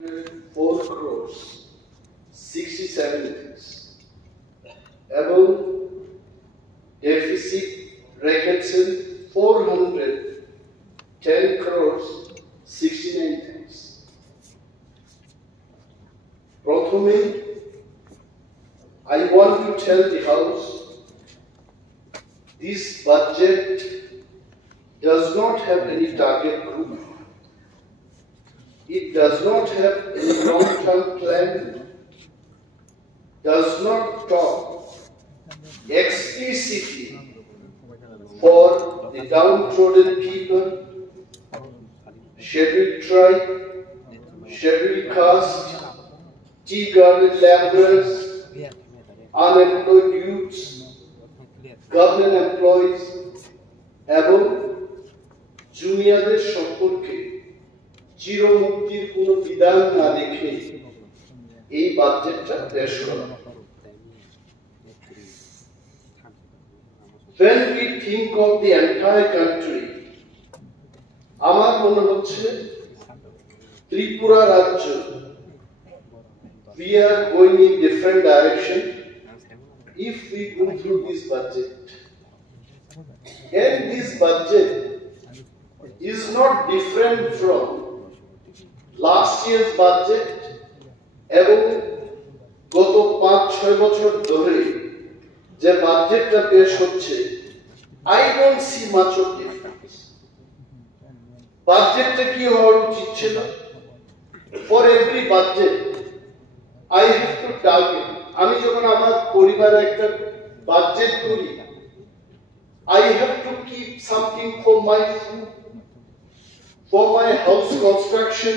4 crores 67 lakhs এবং deficit রেখেছেন 410 crores 69 lakhs. প্রথমে I want to tell the House this budget does not have any target group. It does not have any long-term plan, does not talk explicitly for the downtrodden people, scheduled tribe, scheduled caste, tea garden laborers, unemployed youths, government employees, এবং জুনিয়রদের সম্পর্কে চিরমুক্তির কোন বিধান না রেখে এই বাজেটটা পেশ করা। When we think of the entire country, আমার মনে হচ্ছে ত্রিপুরা রাজ্য we are going in different direction if we go through this budget. And this budget is not different from last year's budget এবং গত 5-6 বছর ধরে যে বাজেটটা পেশ হচ্ছে I don't see much of difference. বাজেটটা কি হওয়া উচিত ছিল? For every budget I have to target. আমি যখন আমার পরিবারে একটা বাজেট করি I have to keep something for my food, for my house construction,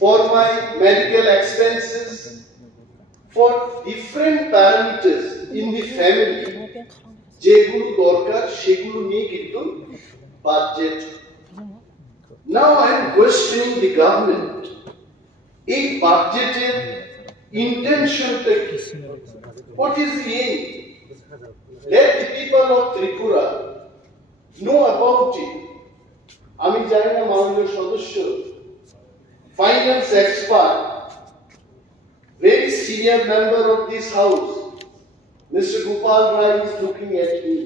for my medical expenses, for different parameters in the family. যেগুলো দরকার সেগুলো নিয়ে কিন্তু budget. Now I am questioning the government. এই বাজেটের ইন্টেনশনটা কি? What is the aim? Let the people of Tripura know about it. আমি জানি না মাননীয় সদস্য finance expert, very senior member of this house, Mr. Gopal Rai is looking at me.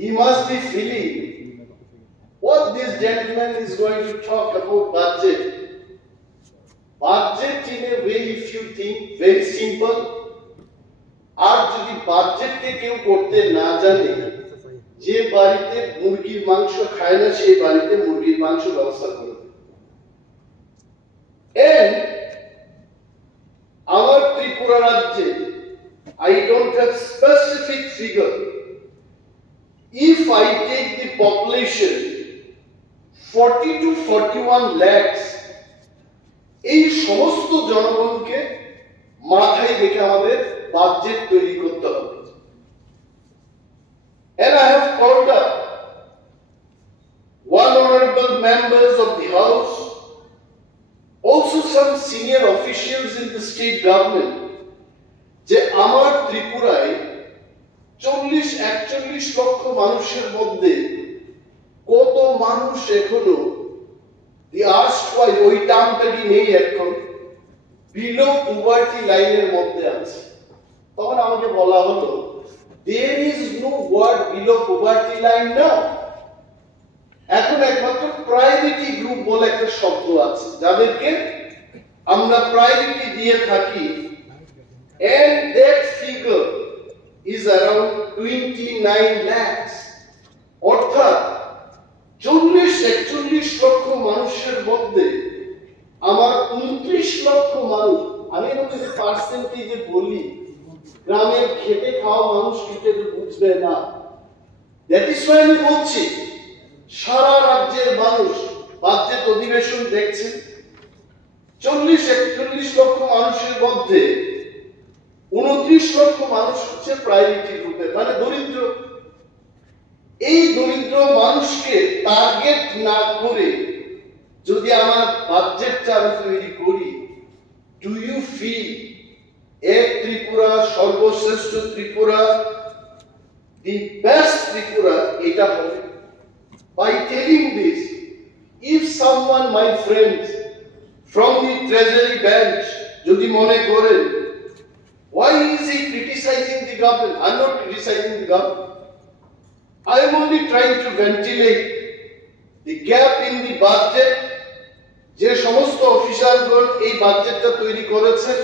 He must be feeling what this gentleman is going to talk about budget. Budget in a way, if you think, very simple. আর যদি বাজেটকে কেউ করতে না জানে, যে বাড়িতে মুরগির মাংস খায় না সেই বাড়িতে মুরগির মাংস ব্যবস্থা করবে। And our ত্রিপুরা রাজ্যে I don't have specific figure. If I take the population 40 to 41 lakhs, এই সমস্ত জনগণকে মাথায় রেখে আমাদের বাজেট তৈরি করতে হবে। And I have called up one honorable members of the house, also some senior officials in the state government, যে আমার ত্রিপুরায় 40-41 লক্ষ মানুষের মধ্যে কত মানুষ এখনো the asked why ওই টার্মটাই নেই এখন below poverty লাইনের মধ্যে আছে। তখন আমাকে বলা হলো there is no word below poverty line now. এখন একমাত্র প্রায়োরিটি গ্রুপ বলে একটা শব্দ আছে যাদেরকে আমরা প্রায়োরিটি দিয়ে থাকি, and that figure is around 29 lakhs. অর্থাৎ 40-41 লক্ষ মানুষের মধ্যে আমার 29 লক্ষ মানুষ, আমি যদি পার্সেন্টেজে বলি গ্রামের খেটে খাওয়া মানুষ কিন্তু বুঝবে না। দ্যাট ইজ ওয়াই আমি বলছি সারা রাজ্যের মানুষ বাজেট অধিবেশন দেখছেন, 40-41 লক্ষ মানুষের মধ্যে 29 লক্ষ মানুষ হচ্ছে প্রায়োরিটি গ্রুপে, মানে দরিদ্র। এই দরিদ্র মানুষকে টার্গেট না করে যদি আমার বাজেটটা আমি তৈরি করি, ডু ইউ ফিল এক ত্রিপুরা সর্বশ্রেষ্ঠ ত্রিপুরা, দি বেস্ট ত্রিপুরা এটা হবে? By telling this, if someone, my friends, from the treasury bench যদি মনে করেন why is he criticizing the government? I'm not criticizing the government. I am only trying to ventilate the gap in the budget. যে সমস্ত অফিসারগণ এই বাজেটটা তৈরি করেছেন,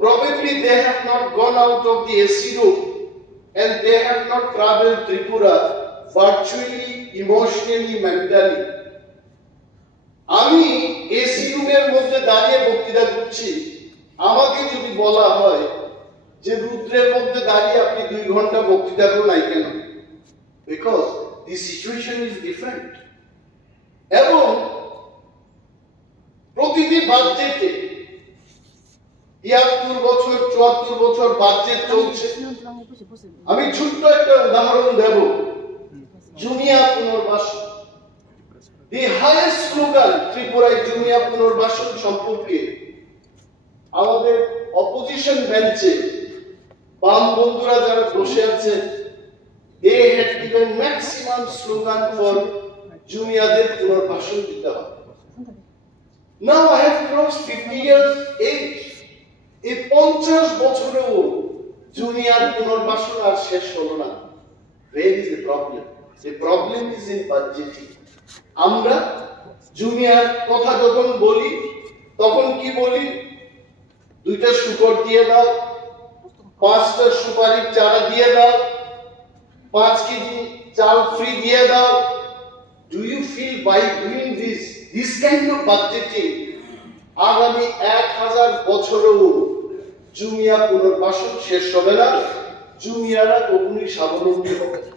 probably they have not gone out of the AC room and they have not traveled Tripura virtually, emotionally, mentally. আমি AC রুমের মধ্যে দাঁড়িয়ে বক্তৃতা করছি, আমাকে যদি বলা হয় যে রুদ্রের মধ্যে দাঁড়িয়ে আপনি 2 ঘন্টা বক্তৃতা করুন, I cannot, because the situation is different. এবং প্রতিটি বাজেটে 73 বছর 74 বছর বাজেট চলছে। আমি ছোট্ট একটা উদাহরণ দেব, জুনিয়া পুনর্বাসন। দি হাইয়েস্ট স্লোগান ত্রিপুরায় জুনিয়া পুনর্বাসন সম্পর্কে আমাদের অপোজিশন বেঞ্চে বাম বন্ধুরা যারা বসে আছেন, they had given maximum slogan for জুনিয়াদের পুনর্বাসন দিতে হবে। Now I have crossed 50 years age. এই 50 বছরেও জুনিয়র পুনর্বাসন আর শেষ হলো না। Where is the problem? The problem is in budgeting. আমরা জুনিয়র কথা যখন বলি তখন কি বলি? 2টা শুকর দিয়ে দাও, 5টা সুপারির চারা দিয়ে দাও, 5 কেজি চাল ফ্রি দিয়ে দাও। Do you feel by doing this kind of budgeting আগামী 1000 বছরেও জুনিয়া পুনর্বাসন শেষ হবে না, জুনিয়ারা কখনোই স্বাবলম্বী হবে না?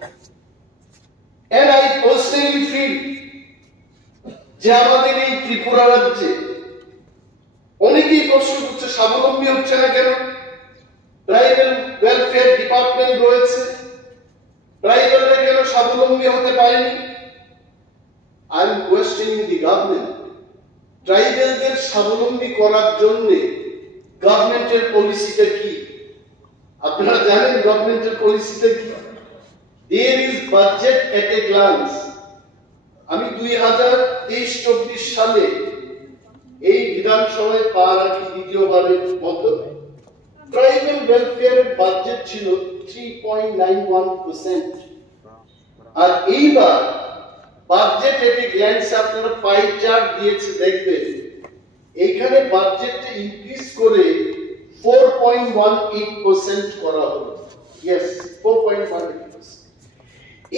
And I personally feel যে আমাদের এই ত্রিপুরা রাজ্যে অনেকেই প্রশ্ন করছে স্বাবলম্বী হচ্ছে না কেন? ট্রাইবাল ওয়েলফেয়ার ডিপার্টমেন্ট রয়েছে, ট্রাইবালরা কেন স্বাবলম্বী হতে পারেনি? I am questioning the government. ট্রাইবালদের স্বাবলম্বী করার জন্য গভর্নমেন্টের পলিসিটা কি? আপনারা জানেন গভর্নমেন্টের পলিসিটা কি? There is budget at a glance. আমি 2023-24 সালে এই বিধানসভায় পা রাখি দ্বিতীয়বারের মতো, ট্রাইবাল ওয়েলফেয়ার বাজেট ছিল 3.91%। আর এইবার বাজেট এট এ গ্ল্যান্স আপনারা পাই চার্ট দিয়েছে দেখবেন, এইখানে বাজেটটা ইনক্রিজ করে 4.18% করা হলো। ইয়েস, 4.18%।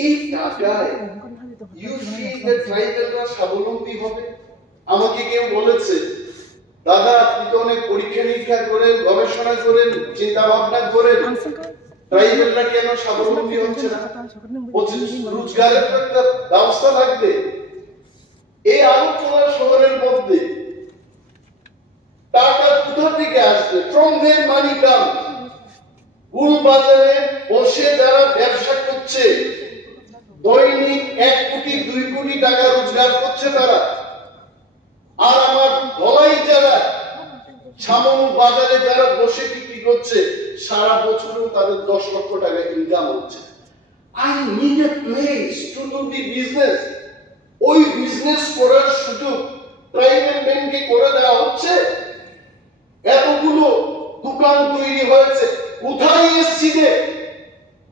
এই টাকায় ইউ ফিল দ্যাট ট্রাইবালরা স্বাবলম্বী হবে? আমাকে কেউ বলেছে, দাদা আপনি তো অনেক পরীক্ষা নিরীক্ষা করেন, গবেষণা করেন, চিন্তা ভাবনা করেন, ট্রাইবালরা কেন স্বাবলম্বী হচ্ছে না? রোজগারের তো একটা ব্যবস্থা লাগবে। এই আগরতলা শহরের মধ্যে টাকা কোথা থেকে আসবে? ফ্রম ওয়্যার মানি কাম? গুল বাজারে বসে যারা ব্যবসা করছে, দৈনিক 1 কোটি 2 কোটি টাকা রোজগার করছে তারা। আর আমার গলাই যারা ছামল বাজারে যারা বসে বিক্রি করছে, সারা বছরেও তাদের 10 লক্ষ টাকা ইনকাম হচ্ছে। I need a place to do the business. ওই বিজনেস করার সুযোগ ট্রাইবাল ব্যাংকে করে দেওয়া হচ্ছে। এতগুলো দোকান তৈরি হয়েছে, কোথায় এসছিদের?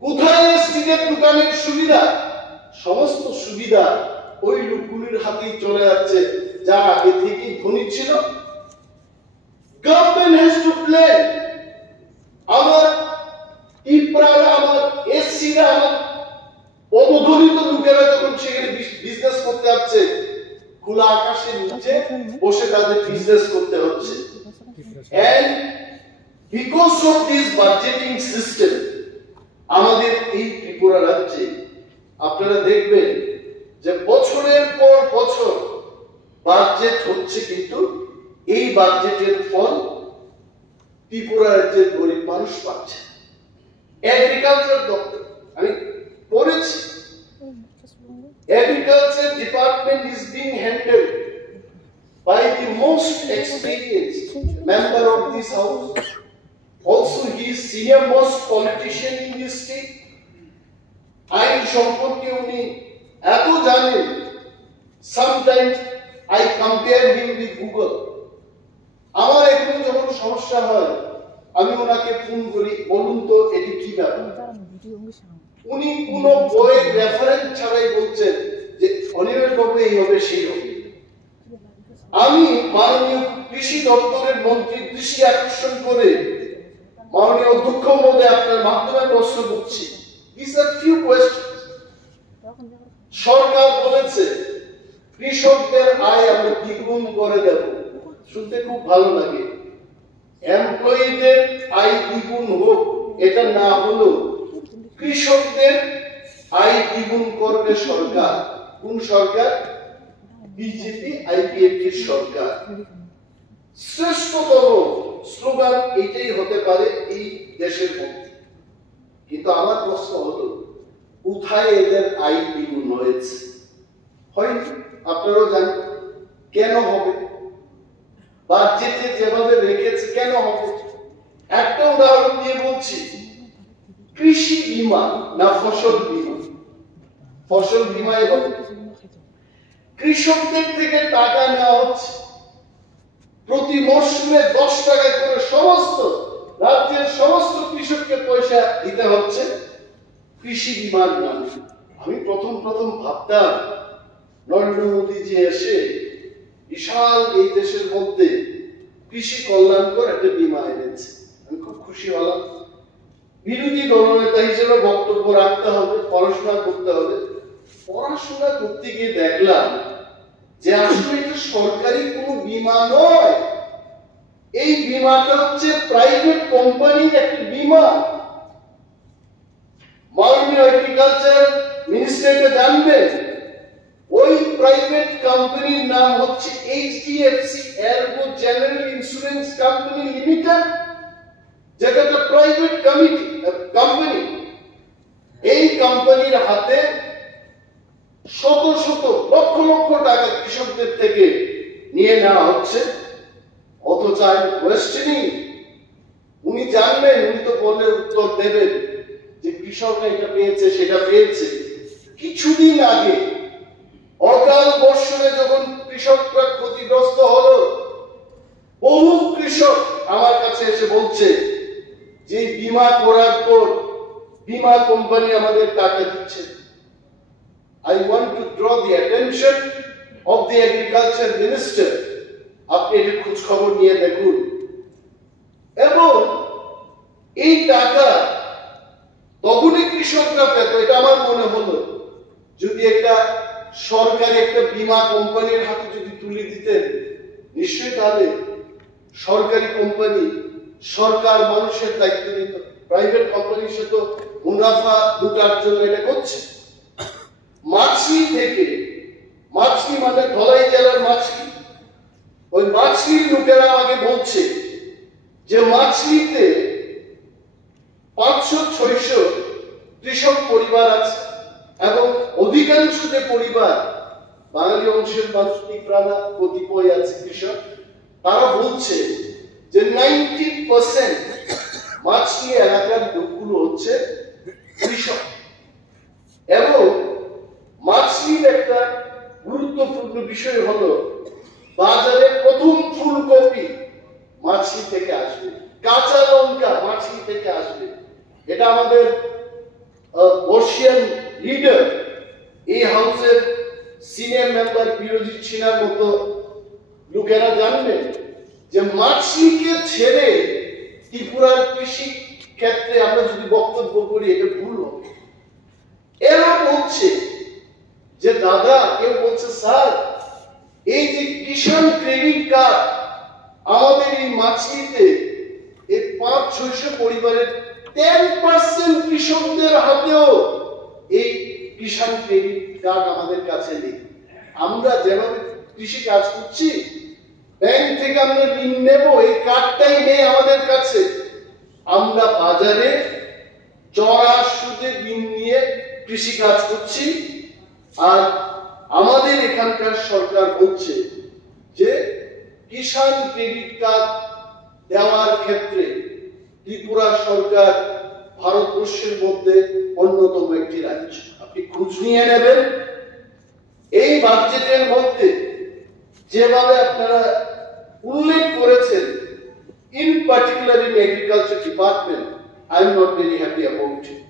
কোথায় এসছিদের দোকানের সুবিধা? সমস্ত সুবিধা ওই লোকগুলির হাতেই চলে যাচ্ছে যারা আগে থেকেই ধনী ছিল। Government has to plan. আমার টিপ্রারা, আমার এসসিরা, আমার অবধরিত লোকেরা যখন সেখানে বিজনেস করতে যাচ্ছে, খোলা আকাশের নিচে বসে তাদের বিজনেস করতে হচ্ছে। And because of this budgeting system, আমাদের এই ত্রিপুরা রাজ্যে আপনারা দেখবেন যে বছরের পর বছর বাজেট হচ্ছে, কিন্তু এই বাজেটের ফল ত্রিপুরা রাজ্যের গরিব মানুষ পাচ্ছে। এগ্রিকালচার দপ্তর আমি পড়েছি, agriculture department is being handled by the most experienced member of this house. Also, he is senior most politician in this state. আইন সম্পর্কে উনি এত জানেন, sometimes I compare him with Google. আমার এখন যখন সমস্যা হয় আমি ওনাকে ফোন করি, বলুন তো এটি কি ব্যাপার। উনি কোন বইয়ের রেফারেন্স ছাড়াই বলছেন যে অনিমেষ বাবু এই হবে সেই হবে। আমি মাননীয় কৃষি দপ্তরের মন্ত্রীর দৃষ্টি আকর্ষণ করে মাননীয় অধ্যক্ষ মহোদয় আপনার মাধ্যমে প্রশ্ন করছি, these are few questions. সরকার বলেছে কৃষকদের আয় আমরা দ্বিগুণ করে দেব, শুনতে খুব ভালো লাগে। এমপ্লয়িদের আয় দ্বিগুণ হোক, এটা না হলো কৃষকদের আয় দ্বিগুণ করবে সরকার। কোন সরকার? বিজেপি আইপিএফটির সরকার। শ্রেষ্ঠতম স্লোগান এটাই হতে পারে এই দেশের মধ্যে। কিন্তু আমার প্রশ্ন হলো কোথায় এদের আয় দ্বিগুণ হয়েছে? হয়নি, আপনারাও জানেন। কেন হবে? বাজেটে যেভাবে রেখেছে কেন হবে? একটা উদাহরণ দিয়ে বলছি, কৃষি বীমা না ফসল বীমা? ফসল বীমায় হবে। কৃষকদের থেকে টাকা নেওয়া হচ্ছে, প্রতি মৌসুমে 10 টাকা করে সমস্ত রাজ্যের সমস্ত কৃষককে পয়সা দিতে হচ্ছে কৃষি বীমার নামে। আমি প্রথম ভাবতাম নরেন্দ্র মোদীজি এসে বিশাল এই দেশের মধ্যে কৃষি কল্যাণকর একটা বীমা এনেছে, আমি খুব খুশি হলাম। বিরোধী দলনেতা হিসেবে বক্তব্য রাখতে হবে, পড়াশোনা করতে হবে। পড়াশোনা করতে গিয়ে দেখলাম যে আসলে এটা সরকারি কোনো বীমা নয়, এই বীমাটা হচ্ছে প্রাইভেট কোম্পানির একটা বীমা। মাননীয় এগ্রিকালচার মিনিস্টার এটা জানবেন, ওই প্রাইভেট কোম্পানির নাম হচ্ছে HDFC ERGO general insurance company limited, যেটা একটা প্রাইভেট কোম্পানি। এই কোম্পানির হাতে শত শত লক্ষ লক্ষ টাকা কৃষকদের থেকে নিয়ে নেওয়া হচ্ছে। অথচ কোয়েশ্চেনিং, উনি জানবেন, উনি তো বললে উত্তর দেবেন যে কৃষকরা এটা পেয়েছে সেটা পেয়েছে। কিছুদিন আগে অকাল বর্ষণে যখন কৃষকরা ক্ষতিগ্রস্ত হলো, বহু কৃষক আমার কাছে এসে বলছে যে বীমা করার পর বীমা কোম্পানি আমাদের টাকা দিচ্ছে। I want to draw the attention of the agriculture minister. আপনি এর খোঁজ খবর নিয়ে দেখুন। এবং এই টাকা তখনই কৃষকরা পেত, এটা আমার মনে হলো যদি একটা সরকারি একটা বীমা কোম্পানির হাতে যদি তুলে দিতেন, নিশ্চয়ই তাহলে সরকারি কোম্পানি, সরকার মানুষের দায়িত্ব নিত। প্রাইভেট কোম্পানি সে তো মুনাফা লুটার জন্য এটা করছে। মাছলি থেকে, মাছলি মানে ধলাই জেলার মাছলি, ওই মাছলির লোকেরা আমাকে বলছে যে মাছলিতে 500-600 কৃষক পরিবার আছে এবং অধিকাংশ যে পরিবার বাঙালি অংশের বাস্তবিক প্রাণা কতিপয় আছে কৃষক, তারা বলছে যে 90% মাছলি এলাকার লোকগুলো হচ্ছে কৃষক। এবং মাছলির একটা গুরুত্বপূর্ণ বিষয় হলো বাজারে প্রথম ফুলকপি মাছলি থেকে আসবে, কাঁচা লঙ্কা মাছলি থেকে আসবে। এটা আমাদের বর্ষিয়ান লিডার, এই হাউসের সিনিয়র মেম্বার বিরোজিৎ সিনহার মতো লোকেরা জানবেন যে মাছলিকে ছেড়ে ত্রিপুরার কৃষি ক্ষেত্রে আমরা যদি বক্তব্য করি এটা ভুল হবে। এরা বলছে যে দাদা, কেউ বলছে স্যার এই যে কিষাণ ক্রেডিট কার্ড আমাদের এই মাছলিতে এই 500-600 পরিবারের 10% কৃষকদের হাতেও এই কিষাণ ক্রেডিট কার্ড আমাদের কাছে নেই। আমরা যেভাবে কৃষি কাজ করছি, ব্যাংক থেকে আমরা ঋণ নেব, এই কার্ডটাই নেই আমাদের কাছে। আমরা বাজারে চড়া সুদে ঋণ নিয়ে কৃষি কাজ করছি। আর আমাদের এখানকার সরকার বলছে যে কিষাণ ক্রেডিট কার্ড দেওয়ার ক্ষেত্রে ত্রিপুরা সরকার ভারতবর্ষের মধ্যে অন্যতম একটি রাজ্য। আপনি খোঁজ নিয়ে নেবেন, এই বাজেটের মধ্যে যেভাবে আপনারা উল্লেখ করেছেন, in particular in agriculture department, I am not very happy about it.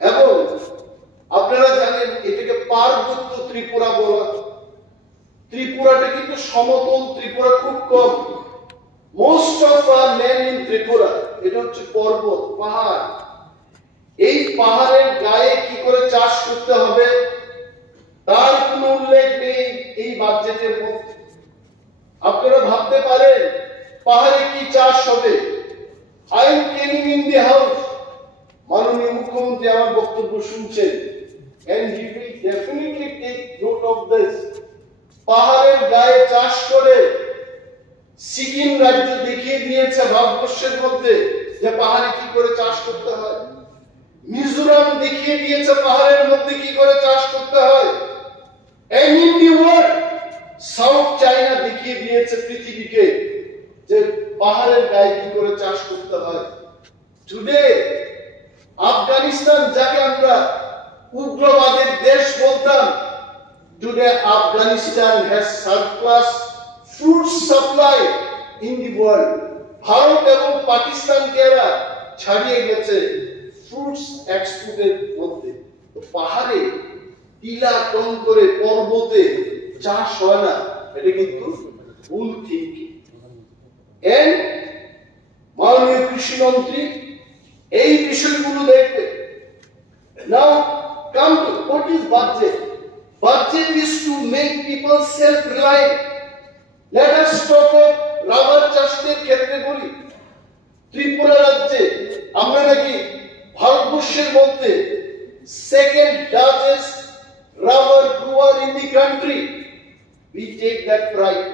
এবং আপনারা জানেন এটাকে পার্বত্য ত্রিপুরা বলা। ত্রিপুরাটা কিন্তু সমতল, ত্রিপুরা খুব কম। Most of our land in Tripura এটা হচ্ছে পর্বত, পাহাড়। এই পাহাড়ের গায়ে কি করে চাষ করতে হবে তার কোনো উল্লেখ নেই এই বাজেটের মধ্যে। আপনারা ভাবতে পারেন পাহাড়ে কি চাষ হবে? I am telling in the house, মাননীয় মুখ্যমন্ত্রী আমার বক্তব্য শুনছেন, and he will definitely take note of this. পাহাড়ের গায়ে চাষ করে সিকিম রাজ্য দেখিয়ে দিয়েছে ভারতবর্ষের মধ্যে যে পাহাড়ে কি করে চাষ করতে হয়। মিজোরাম দেখিয়ে দিয়েছে পাহাড়ের মধ্যে কি করে চাষ করতে হয়। and in the world, south China দেখিয়ে দিয়েছে পৃথিবীকে যে পাহাড়ের গায়ে কি করে চাষ করতে হয়। টুডে আফগানিস্তান, যাকে আমরা উগ্রবাদের দেশ বলতাম, today Afghanistan has surplus fruit supply in the world. Bharat এবং পাকিস্তানকে এরা ছাড়িয়ে গেছে ফ্রুটস এক্সপোর্টের মধ্যে। তো পাহাড়ে টিলা টন করে পর্বতে চাষ হয় না, এটা কিন্তু ভুল থিঙ্কিং। এন্ড মাননীয় কৃষিমন্ত্রী এই বিষয়গুলো দেখবে। Now come to what is budget. Budget is to make people self reliant. Let us talk of rubber চাষের ক্ষেত্রে বলি, ত্রিপুরা রাজ্যে আমরা নাকি ভারতবর্ষের মধ্যে second largest rubber grower in the country. We take that pride.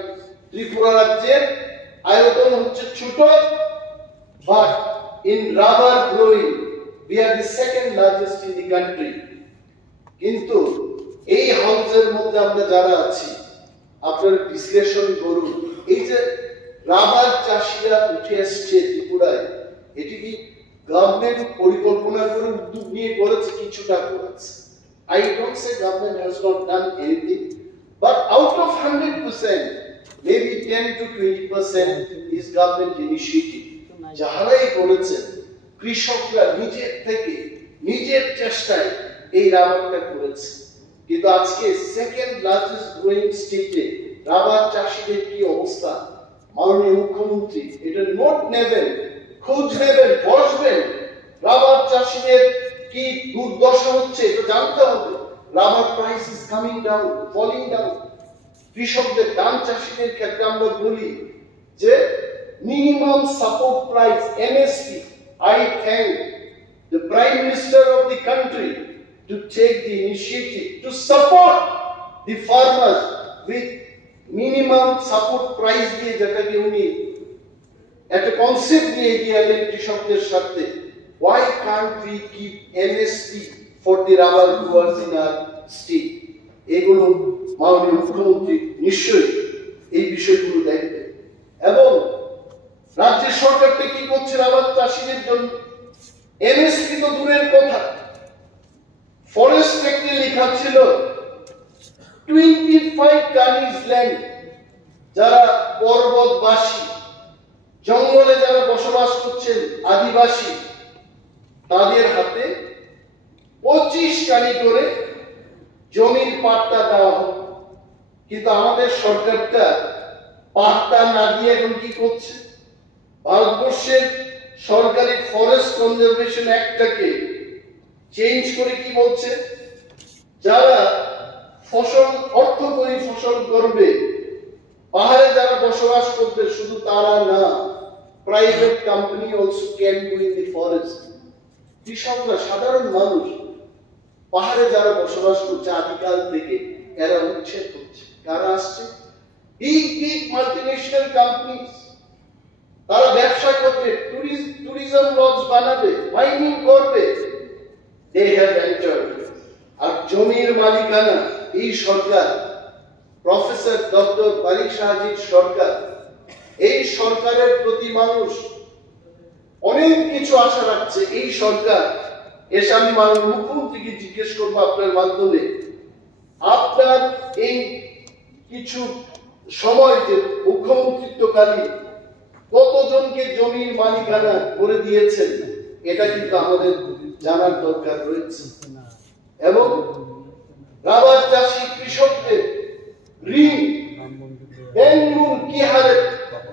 Tripura রাজ্যের আয়তন হচ্ছে ছোট, but in rubber growing we are the second largest in the country. কিন্তু এই হাউসের মধ্যে আমরা যারা আছি, আপনারা বিশ্লেষণ করুন, এই যে রাবার চাষিরা উঠে আসছে ত্রিপুরায়, এটি কি গভর্নমেন্ট পরিকল্পনা করে উদ্যোগ নিয়ে করেছে? কিছুটা করেছে। I don't say government has not done anything, but out of 100%, maybe 10 to 20% is government initiative. যারাই করেছেন কৃষকরা নিজের থেকে, নিজের চেষ্টায় এই রাবারটা করেছে। কিন্তু আজকে সেকেন্ড লার্জেস্ট গ্রোয়িং স্টেটে রাবার চাষীদের কি অবস্থা? মাননীয় মুখ্যমন্ত্রী এটা নোট নেবেন, খোঁজ নেবেন, বসবেন। রাবার চাষীদের কি দুর্দশা হচ্ছে এটা জানতে হবে। Rubber price is coming down, falling down. কৃষকদের, ধান চাষীদের ক্ষেত্রে আমরা বলি যে minimum support price MSP. I thank the Prime Minister of the country to take the initiative to support the farmers with minimum support price দিয়ে, যেটাকে উনি একটা কনসেপ্ট দিয়ে গিয়েছেন কৃষকদের সাথে। Why can't we keep MSP for the rubber growers in our state? এগুলো মাননীয় মুখ্যমন্ত্রী নিশ্চয়ই এই বিষয়গুলো দেখবে। এবং রাজ্যের সরকারটা কি করছে রাবার চাষীদের জন্য? MSP তো দূরের কথা, ফরেস্ট অ্যাক্টে লেখা ছিল 25 কানিজ ল্যান্ড, যারা পর্বতবাসী, জঙ্গলে যারা বসবাস করছেন, আদিবাসী, তাদের হাতে 25 কানি করে জমির পাট্টা দেওয়া হবে। কিন্তু আমাদের সরকারটা পাট্টা না দিয়ে এখন কি করছে? ভারতবর্ষের সরকারি ফরেস্ট কনজারভেশন অ্যাক্টটাকে চেঞ্জ করে কি বলছে? যারা ফসল, অর্থকরী ফসল করবে, পাহাড়ে যারা বসবাস করবে, শুধু তারা না, private company also can go in the forest. কৃষকরা, সাধারণ মানুষ, পাহাড়ে যারা বসবাস করছে আদিকাল থেকে, এরা উচ্ছেদ করছে। কারা আসছে? Big multinational companies. তারা ব্যবসা করবে, ট্যুরিজম লজ বানাবে, মাইনিং করবে। They have entered. আর জমির মালিকানা এই সরকার, প্রফেসর ডক্টর বারিক শাহজির সরকার, এই সরকারের প্রতি মানুষ অনেক কিছু আশা রাখছে। এই সরকার এসে, আমি মাননীয় মুখ্যমন্ত্রীকে জিজ্ঞেস করবো আপনার মাধ্যমে, আপনার এই কিছু সময় যে মুখ্যমন্ত্রিত্বকালীন কতজনকে জমির মালিকানা করে দিয়েছেন এটা কিন্তু আমাদের জানার দরকার রয়েছে। এবং রাবার চাষী কৃষকদের ঋণ বেঙ্গলুরু কি হারে,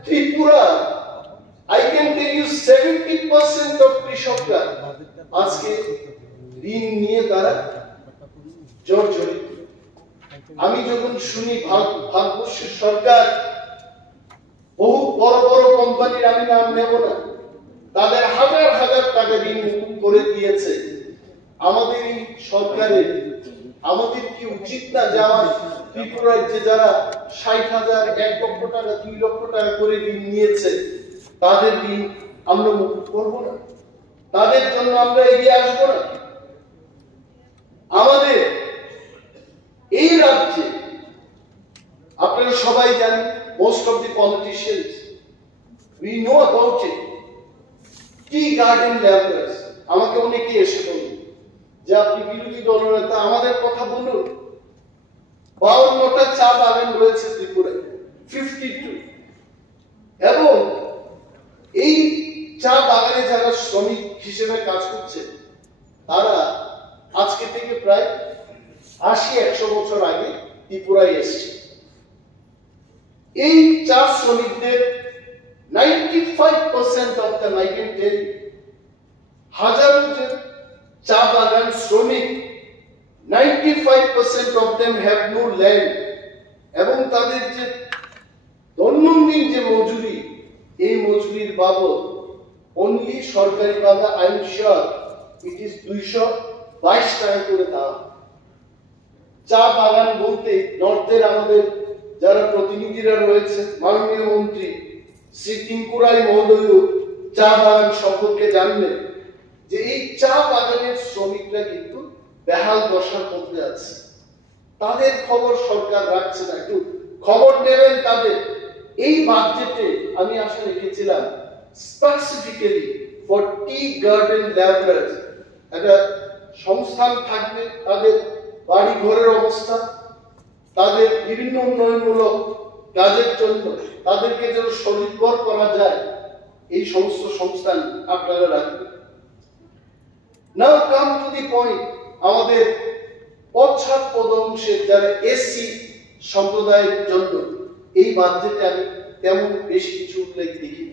Tripura I can tell you 70% of কৃষকরা আজকে ঋণ নিয়ে তারা জর্জরিত। আমি যখন শুনি ভারতবর্ষের সরকার বহু বড় বড় কোম্পানির, আমি নাম নেব না, তাদের হাজার হাজার টাকা ঋণ মুকুব করে দিয়েছে, আমাদের এই সরকারের আমাদের কি উচিত না যে আমার ত্রিপুরায় যে যারা 60,000, 1 লক্ষ টাকা, 2 লক্ষ টাকা করে ঋণ নিয়েছে তাদের ঋণ আমরা মুকুব করবো না? তাদের জন্য আমরা এগিয়ে আসবো না? আমাদের এই রাজ্যে আপনারা সবাই জানেন, most of the politicians we know about it, tea garden laborers। আমাকে অনেকে এসে বলল যে আপনি বিরোধী দলনেতা, আমাদের কথা বলুন। 52টা চা বাগান রয়েছে ত্রিপুরায়, 52। এবং এই চা বাগানে যারা শ্রমিক হিসেবে কাজ করছে তারা আজকে থেকে প্রায় 80-100 বছর আগে ত্রিপুরায় এসেছে। এই চা শ্রমিকদের 95% of them, I can tell you, হাজারো যে চা বাগান শ্রমিক, 95% of them have no land। এবং তাদের যে দৈনন্দিন যে মজুরি, এই মজুরির বাবদ অনলি সরকারি ভাবে I am sure it is 222 টাকা করে দেওয়া। চা বাগান বলতে নর্থের আমাদের যারা প্রতিনিধিরা রয়েছে, মাননীয় মন্ত্রী শ্রী টিঙ্কুরাই মহোদয় চা বাগান সম্পর্কে জানবেন যে এই চা বাগানের শ্রমিকরা কিন্তু বেহাল দশার মধ্যে আছে। তাদের খবর সরকার রাখছে না, একটু খবর নেবেন তাদের। এই বাজেটে আমি আশা রেখেছিলাম specifically for tea garden laboratories একটা সংস্থান থাকবে, তাদের বাড়ি ঘরের অবস্থা, তাদের বিভিন্ন উন্নয়নমূলক কাজের জন্য তাদেরকে যেন স্বনির্ভর করা যায়, এই সমস্ত সংস্থান আপনারা রাখবেন। নাও কাম টু দি পয়েন্ট, আমাদের পশ্চাৎপদ অংশের যারা এসসি সম্প্রদায়ের জন্য এই বাজেটে আমি তেমন বেশি কিছু উল্লেখ দেখি।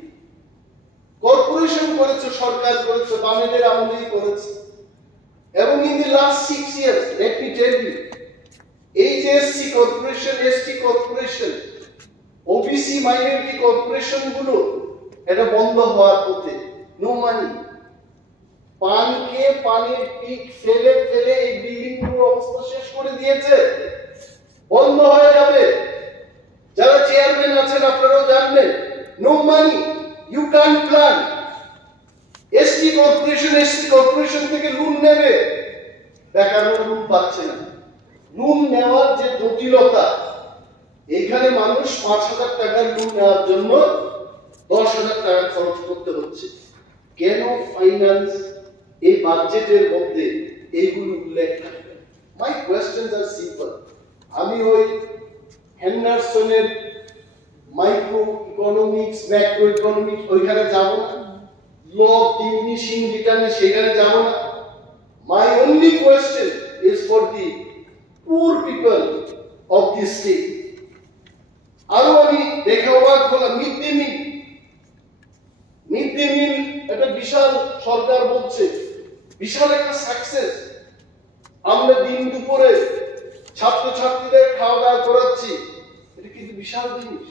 কর্পোরেশন করেছে, সরকার করেছে, বামেদের আমলেই করেছে। এবং in the last 6 years, let me tell you, এই যে SC corporation, ST corporation, OBC minority corporation গুলো এটা বন্ধ হওয়ার পথে। নো মানি, পানকে পানির পিক ফেলে ফেলে এই বিল্ডিং গুলোর অবস্থা শেষ করে দিয়েছে, বন্ধ হয়ে যাবে। যারা চেয়ারম্যান আছেন আপনারাও জানবেন, no money, you can plan. ST corporation থেকে লোন নেবে, বেকার লোন পাচ্ছে না। লোন নেওয়ার যে জটিলতা, এখানে মানুষ 5,000 টাকার লোন নেওয়ার জন্য 10,000 টাকা খরচ করতে হচ্ছে। কেন ফাইন্যান্স এই বাজেটের মধ্যে এইগুলো উল্লেখ থাকবে? মাই কোয়েশ্চেনস আর সিম্পল। আমি ওই হেন্ডারসনের মাইক্রো ইকোনমিক্স, ম্যাক্রো ইকোনমিক্স ওইখানে যাব না, ল অফ ডিমিনিশিং রিটার্ন সেখানে যাব না। My only question is for the পুর পিপল অফ দিস স্টেট। আরো আমি দেখে অবাক হলাম, মিড ডে মিল একটা বিশাল, সরকার বলছে বিশাল একটা সাকসেস। আমরা দিন দুপুরে ছাত্রছাত্রীদের খাওয়া দাওয়া করাচ্ছি, এটা কিন্তু বিশাল জিনিস।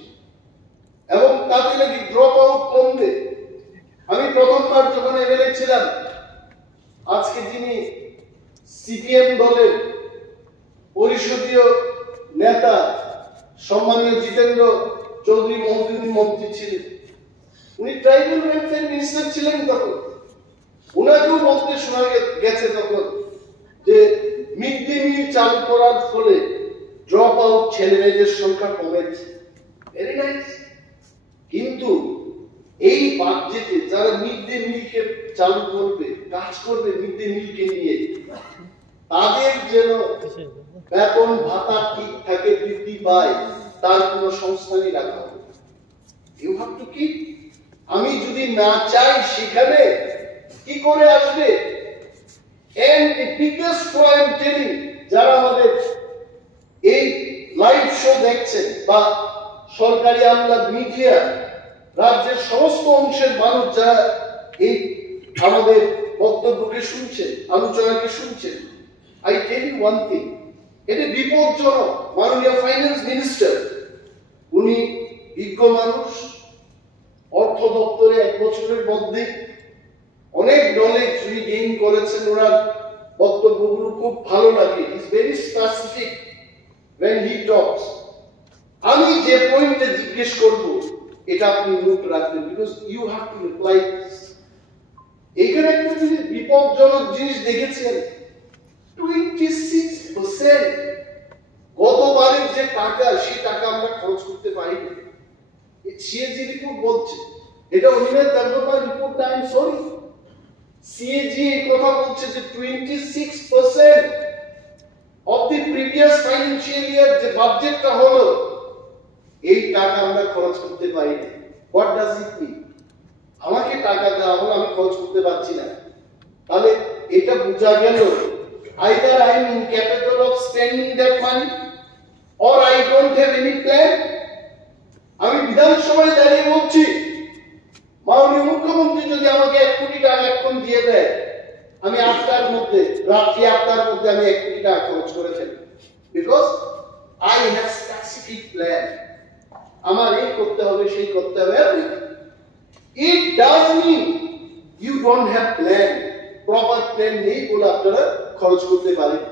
এবং তাতে নাকি ড্রপ আউট কমবে। আমি প্রথমবার যখন এমএলএ ছিলাম, আজকে যিনি সিপিএম দলের পরিষদীয় নেতা সম্মানীয় জিতেন্দ্র চৌধুরী মহোদয় মন্ত্রী ছিলেন, উনি ট্রাইবাল ওয়েলফেয়ার মিনিস্টার ছিলেন তখন। ওনাকেও বলতে শোনা গেছে তখন যে মিড ডে মিল চালু করার ফলে ড্রপ আউট ছেলে মেয়েদের সংখ্যা কমেছে। Very nice. কিন্তু এই বাজেটে যারা মিড ডে মিলকে চালু করবে, কাজ করবে মিড ডে মিলকে নিয়ে, তাদের যেন বেতন ভাতা ঠিক থাকে, বৃদ্ধি পায়, তার কোনো সংস্থানই রাখা হবে। You have to keep. আমি যদি না চাই সেখানে কি করে আসবে? And the biggest point telling, যারা আমাদের এই লাইভ শো দেখছেন বা সরকারি আমলা, মিডিয়া, রাজ্যের সমস্ত অংশের মানুষ যারা এই আমাদের বক্তব্যকে শুনছেন, আলোচনাকে শুনছেন, I tell you one thing, এটা বিপজ্জনক। মাননীয় ফাইন্যান্স মিনিস্টার, উনি বিজ্ঞ মানুষ, অর্থ দপ্তরে 1 বছরের মধ্যে অনেক নলেজ উনি গেইন করেছেন। ওনার বক্তব্যগুলো খুব ভালো লাগে। Is very specific when he talks. আমি যে পয়েন্টে জিজ্ঞেস করব এটা আপনি নোট রাখবেন, because you have to reply. এখানে একটা বিপজ্জনক জিনিস দেখেছেন, 26%। গতবারের যে টাকা, সেই টাকা আমরা খরচ করতে পারিনি। সিএজি রিপোর্ট বলছে, এটা অনিমেষ দেবনাথ রিপোর্ট না, আই এম সরি। সিএজি এই কথা বলছে যে 26% of the previous financial year যে বাজেটটা হলো, এই টাকা আমরা খরচ করতে পারিনি। What does it mean? আমাকে টাকা দেওয়া হলো, আমি খরচ করতে পারছি না, তাহলে এটা বোঝা গেল either I am incapable of spending that money or I don't have any plan. আমি বিধানসভায় দাঁড়িয়ে বলছি, মাননীয় মুখ্যমন্ত্রী যদি আমাকে 1 কোটি টাকা এখন দিয়ে দেয়, আমি 8টার মধ্যে, রাত্রি 8টার মধ্যে আমি 1 কোটি টাকা খরচ করে ফেলি, because I have specific plan. আমার এই করতে হবে, সেই করতে হবে। It does mean you don't have plan, proper plan নেই বলে আপনারা খরচ করতে পারেন।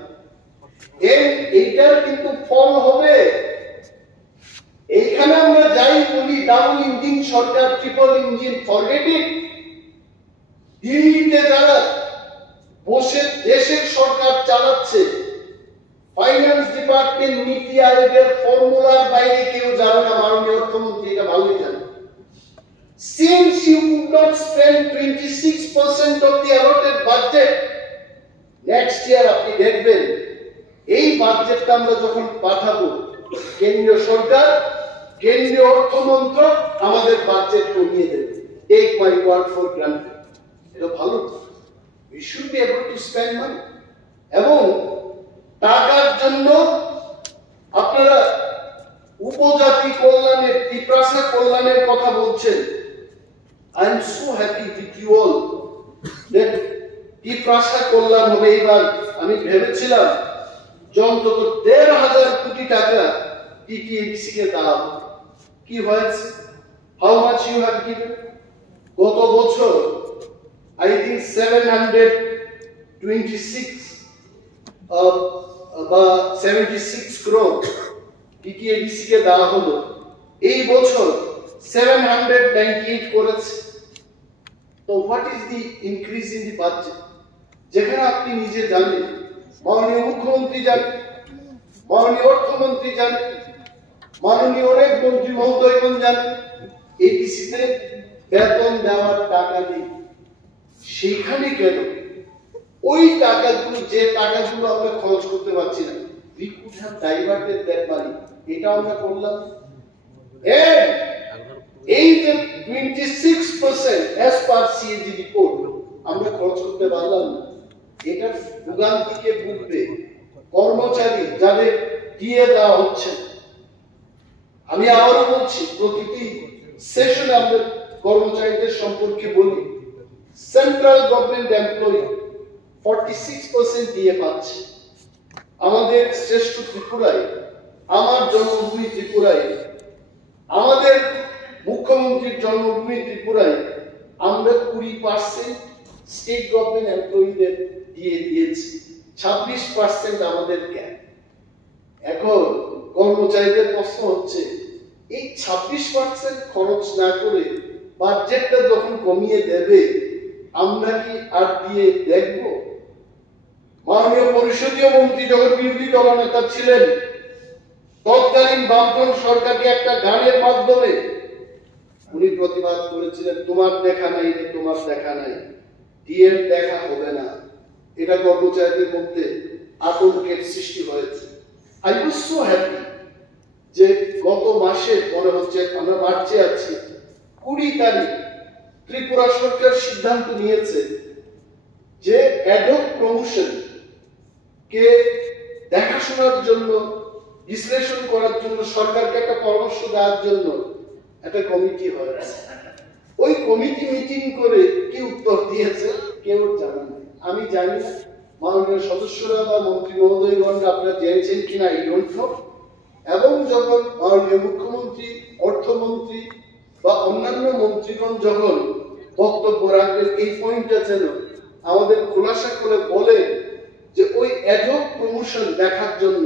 এইটার কিন্তু ফল হবে। এইখানে আমরা যাই বলি double engine Sarkar, triple engine, forget it. দিল্লিতে যারা বসে দেশের সরকার চালাচ্ছে, ফাইন্যান্স ডিপার্টমেন্ট, নীতি আয়োগের ফর্মুলার বাইরে কেউ যাবে না। মাননীয় অর্থমন্ত্রী এটা ভালোই জানেন। Since you could not spend 26% of the allotted budget, next year আপনি দেখবেন এই বাজেটটা আমরা যখন পাঠাবো, কেন্দ্রীয় সরকার, কেন্দ্রীয় অর্থ মন্ত্রক আমাদের বাজেট কমিয়ে দেবে। Take my word for granted. এটা ভালো। We should be able to spend money. এবং টাকার জন্য আপনারা উপজাতি কল্যাণের, ত্রিপ্রাসা কল্যাণের কথা বলছেন। I am so happy with you all that ত্রিপ্রাসা কল্যাণ হবে। এবার আমি ভেবেছিলাম যে অন্তত 1,500 কোটি টাকা টিটিএডিসি কে দেওয়া হবে। কি হয়েছে? How much you have given? গত বছর I think 76 crore টিটিএডিসি কে দেওয়া হলো। এই বছর 798 করেছে। তো what is the increase in the budget? যেখানে আপনি নিজে জানেন, মাননীয় মুখ্যমন্ত্রী জানেন, মাননীয় অর্থমন্ত্রী জানেন, মাননীয় অনেক মন্ত্রী মহোদয়গণ জানেন, এডিসিতে বেতন দেওয়ার টাকা নেই। সেখানে কেন ওই টাকাগুলো, যে টাকাগুলো আমরা খরচ করতে পারছি না, we could have diverted that money, এটা আমরা করলাম। এই যে 26% as per CAG report আমরা খরচ করতে পারলাম না, এটা ভোগান্তিকে ভুগবে কর্মচারী যাদের দিয়ে দেওয়া হচ্ছে। আমি আবারও বলছি, প্রতিটি সেশনে আমরা কর্মচারীদের সম্পর্কে বলি, সেন্ট্রাল গভর্নমেন্ট এমপ্লয়ি 46% দিয়ে পাচ্ছে। আমাদের শ্রেষ্ঠ ত্রিপুরায়, আমার জন্মভূমি ত্রিপুরায়, আমাদের মুখ্যমন্ত্রীর জন্মভূমি ত্রিপুরায় আমরা 20% স্টেট গভর্নমেন্ট এমপ্লয়িদের দিয়ে দিয়েছি, 26% আমাদের ক্যাপ। এখন কর্মচারীদের প্রশ্ন হচ্ছে, এই 26% খরচ না করে বাজেটটা যখন কমিয়ে দেবে, আমরা কি আর দিয়ে দেখব? মাননীয় পরিষদীয় মন্ত্রী যখন বিরোধী দলনেতা ছিলেন, তৎকালীন বামফ্রন্ট সরকারকে একটা গানের মাধ্যমে উনি প্রতিবাদ করেছিলেন, তোমার দেখা নাই রে, তোমার দেখা নাই, ডিএর দেখা হবে না। এটা কর্মচারীদের মধ্যে আতঙ্কের সৃষ্টি হয়েছে। I was so happy যে গত মাসে মনে হচ্ছে আমরা মার্চে আছি 20 তারিখ ত্রিপুরা সরকার সিদ্ধান্ত নিয়েছে যে অ্যাডহক প্রমোশন কে দেখাশোনার জন্য বিশ্লেষণ করার জন্য সরকারকে একটা পরামর্শ দেওয়ার জন্য একটা কমিটি হয়েছে। ওই কমিটি মিটিং করে কি উত্তর দিয়েছে কেউ জানে না, আমি জানি না, মাননীয় সদস্যরা বা মন্ত্রী মহোদয়গণ আপনারা জেনেছেন কিনা এই ডোন্ট নো। এবং যখন মাননীয় মুখ্যমন্ত্রী, অর্থমন্ত্রী বা অন্যান্য মন্ত্রীগণ যখন বক্তব্য রাখবেন এই পয়েন্টটা যেন আমাদের খোলাসা করে বলে যে ওই অ্যাডহক প্রমোশন দেখার জন্য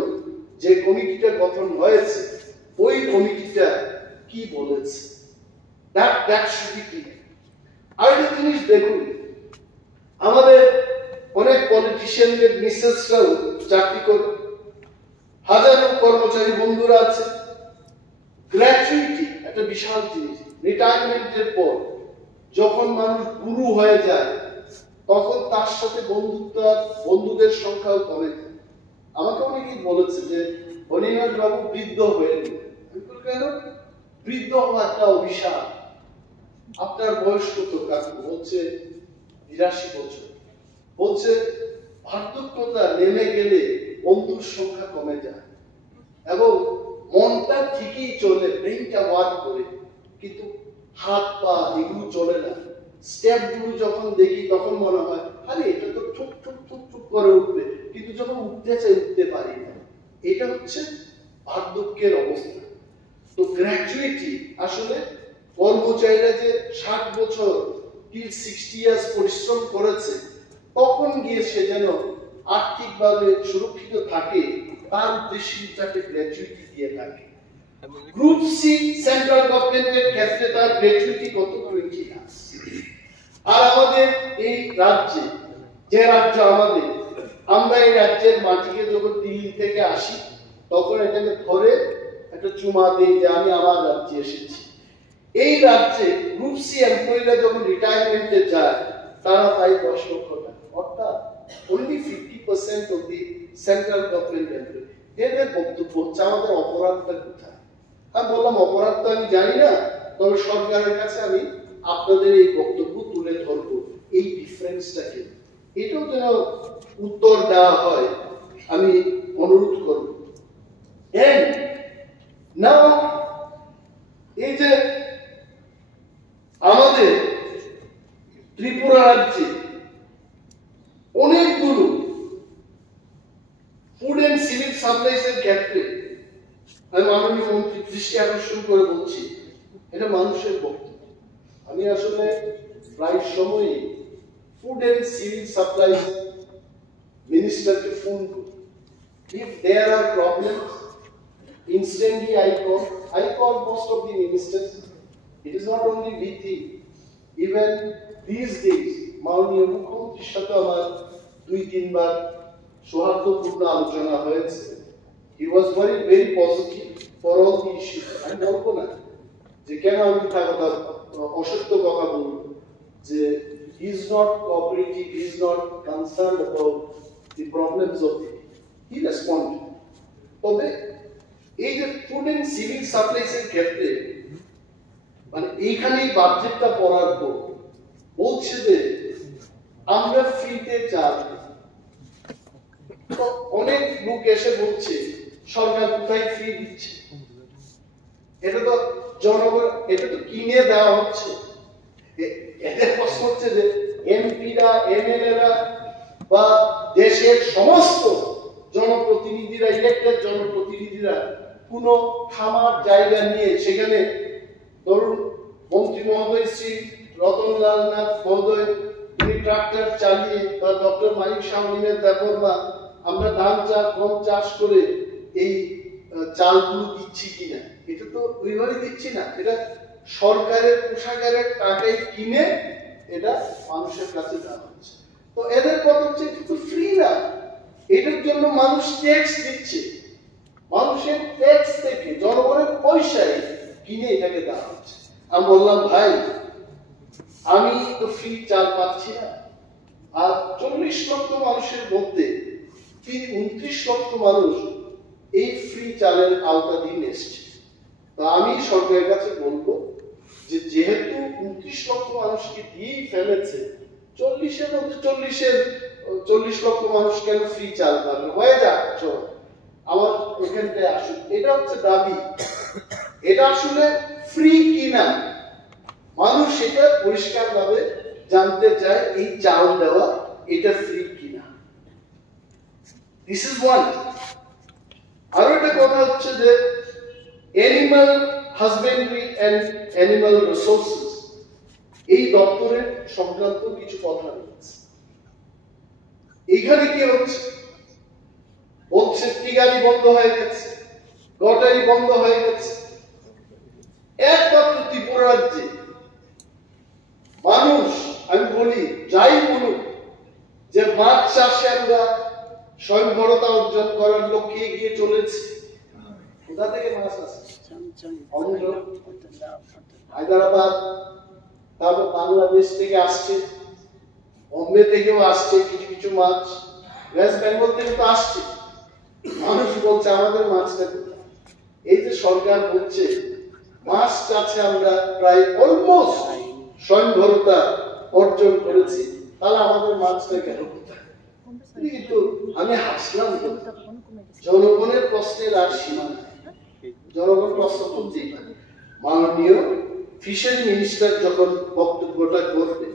যে কমিটিটা গঠন হয়েছে ওই কমিটিটা কি বলেছে, দ্যাট শুড বি ক্লিয়ার। আরেকটা জিনিস দেখুন, আমাদের অনেক পলিটিশিয়ানদের মিসেসরাও চাকরি করে, হাজারো কর্মচারী বন্ধুরা আছে। গ্র্যাচুইটি একটা বিশাল জিনিস। রিটায়ারমেন্টের পর যখন মানুষ গুরু হয়ে যায় তখন তার সাথে বন্ধুদের সংখ্যাও কমে যায়। আমাকে অনেকেই বলেছে যে অনিনাথ বাবু বৃদ্ধ হয়ে কেন? বৃদ্ধ হওয়া একটা অভিশাপ। আপনার বয়স কত কাকু? বলছে 82 বছর। বলছে বার্ধক্যতা নেমে গেলে বন্ধুর সংখ্যা কমে যায় এবং মনটা ঠিকই চলে, ব্রেইনটা ওয়ার্ক করে, কিন্তু হাত পা এগুলো চলে না। স্টেপ গুলো যখন দেখি তখন মনে হয় আরে এটা তো ঠুক ঠুক ঠুক ঠুক করে উঠবে, কিন্তু যখন উঠতে চাই উঠতে পারি না। এটা হচ্ছে বার্ধক্যের অবস্থা। তো গ্র্যাচুইটি আসলে কর্মচারীরা যে 60 বছর till 60 ইয়ার্স পরিশ্রম করেছে তখন গিয়ে সে যেন আর্থিকভাবে সুরক্ষিত থাকে তার উদ্দেশ্যে তাকে গ্র্যাচুইটি দিয়ে থাকে। গ্রুপ সি সেন্ট্রাল গভর্নমেন্টের ক্ষেত্রে তার গ্র্যাচুইটি কত 20 লাখ। আর আমাদের এই রাজ্যে, যে রাজ্য আমাদের, আমরা এই রাজ্যের মাটিকে যখন দিল্লি থেকে আসি তখন এটাকে ধরে একটা চুমা দিই যে আমি আমার রাজ্যে এসেছি। এই রাজ্যে গ্রুপ সি এমপ্লয়িরা যখন রিটায়ারমেন্টে যায় তারা পায় 10 লক্ষ টাকা, অর্থাৎ only 50% of the central government employee। এদের বক্তব্য হচ্ছে আমাদের অপরাধটা কোথায়? আমি বললাম অপরাধ তো আমি জানি না, তবে সরকারের কাছে আমি আপনাদের এই বক্তব্য তুলে ধরবো, এই ডিফারেন্সটাকে এটাও যেন উত্তর দেওয়া হয় আমি অনুরোধ করব। এন্ড নাও এই যে আমাদের ত্রিপুরা রাজ্যে অনেকগুলো ফুড এন্ড সিভিল সাপ্লাইস এর ক্ষেত্রে আমি মাননীয় মন্ত্রী দৃষ্টি আকর্ষণ করে বলছি, এটা মানুষের বক্তব্য। আমি আসলে প্রায় সময়ই ফুড এন্ড সিভিল সাপ্লাইস মিনিস্টারকে ফোন করি। If there are problems, instantly I call most of the ministers. It is not only with him, even these days মাননীয় মুখ্যমন্ত্রীর সাথে আমার 2-3 বার সৌহার্দ্যপূর্ণ আলোচনা হয়েছে। He was very positive for all the issues. আমি বলবো না যে কেন আমি অসত্য কথা বলবো, যে he is not cooperative, he is not concerned about the problems of the, he responded. তবে এই যে ফুড এন্ড সিভিল সাপ্লাইস এর ক্ষেত্রে মানে এইখানেই বাজেটটা পড়ার পর বলছে যে আমরা ফ্রিতে চাল, তো অনেক লোক এসে বলছে সরকার কোথায় ফ্রি দিচ্ছে, এটা তো জনগণ, এটা তো কিনে দেওয়া হচ্ছে। এদের প্রশ্ন হচ্ছে যে এমপিরা, এমএলএরা বা দেশের সমস্ত জনপ্রতিনিধিরা, ইলেক্টেড জনপ্রতিনিধিরা কোন খামার জায়গা নিয়ে সেখানে ধরুন মন্ত্রী মহোদয় শ্রী রতনলাল নাথ মহোদয় তিনি ট্রাক্টর চালিয়ে বা ডক্টর মানিক সাউনিনের দেববর্মা আমরা ধান চাষ, গম চাষ করে এই চালগুলো দিচ্ছি কিনা, এটা তো ওইভাবে দিচ্ছি না। এটা সরকারের কোষাগারের টাকায় কিনে এটা মানুষের কাছে দেওয়া হচ্ছে। তো এদের কথা হচ্ছে এটা তো ফ্রি না, এটার জন্য মানুষ ট্যাক্স দিচ্ছে, মানুষের ট্যাক্স থেকে জনগণের পয়সায় কিনে এটাকে দেওয়া হচ্ছে। আমি বললাম ভাই আমি তো ফ্রি চাল পাচ্ছি না, আর 40 লক্ষ মানুষের মধ্যে 29 লক্ষ মানুষ এই ফ্রি চালের আওতাধীন এসছে। তো আমি সরকারের কাছে বলবো যে যেহেতু 29 লক্ষ মানুষকে দিয়েই ফেলেছে, 40-এর মধ্যে 40 লক্ষ মানুষ কেন ফ্রি চাল পাবে, হয়ে যাক, চল আমার এখানটায় আসুন। এটা হচ্ছে দাবি। এটা আসলে ফ্রি কিনা মানুষ এটা পরিষ্কার ভাবে জানতে চায়, এই চাল দেওয়া এটা ফ্রি কিনা। This is one. আরো একটা কথা হচ্ছে যে animal husbandry and animal resources, এই দপ্তরের সংক্রান্ত কিছু কথা রয়েছে। এখানে কি হচ্ছে, বলছে টিগারি বন্ধ হয়ে গেছে, গটারি বন্ধ হয়ে গেছে। একমাত্র ত্রিপুরা রাজ্যে মানুষ, আমি বলি যাই বলুক, যে মাছ চাষে আমরা স্বয়ংবরতা অর্জন করার লক্ষ্যে এগিয়ে চলেছি। কোথা থেকে মাছ আসে? অন্ধ্র, হায়দ্রাবাদ, তারপর বাংলাদেশ থেকে আসছে, বম্বে থেকেও আসছে কিছু কিছু মাছ, ওয়েস্ট বেঙ্গল থেকে তো আসছে। মানুষ বলছে আমাদের মাছটা কোথায়? এই যে সরকার বলছে মাছ চাষে আমরা প্রায় অলমোস্ট স্বয়ংবরতা অর্জন করেছি, তাহলে আমাদের মাছটা কেন কোথায়? কিন্তু আমি হাসলাম। জনগণের প্রশ্নের আর সীমা নাই, জনগণ প্রশ্ন করতেই পারে। মাননীয় ফিশারি মিনিস্টার যখন বক্তব্যটা করবে,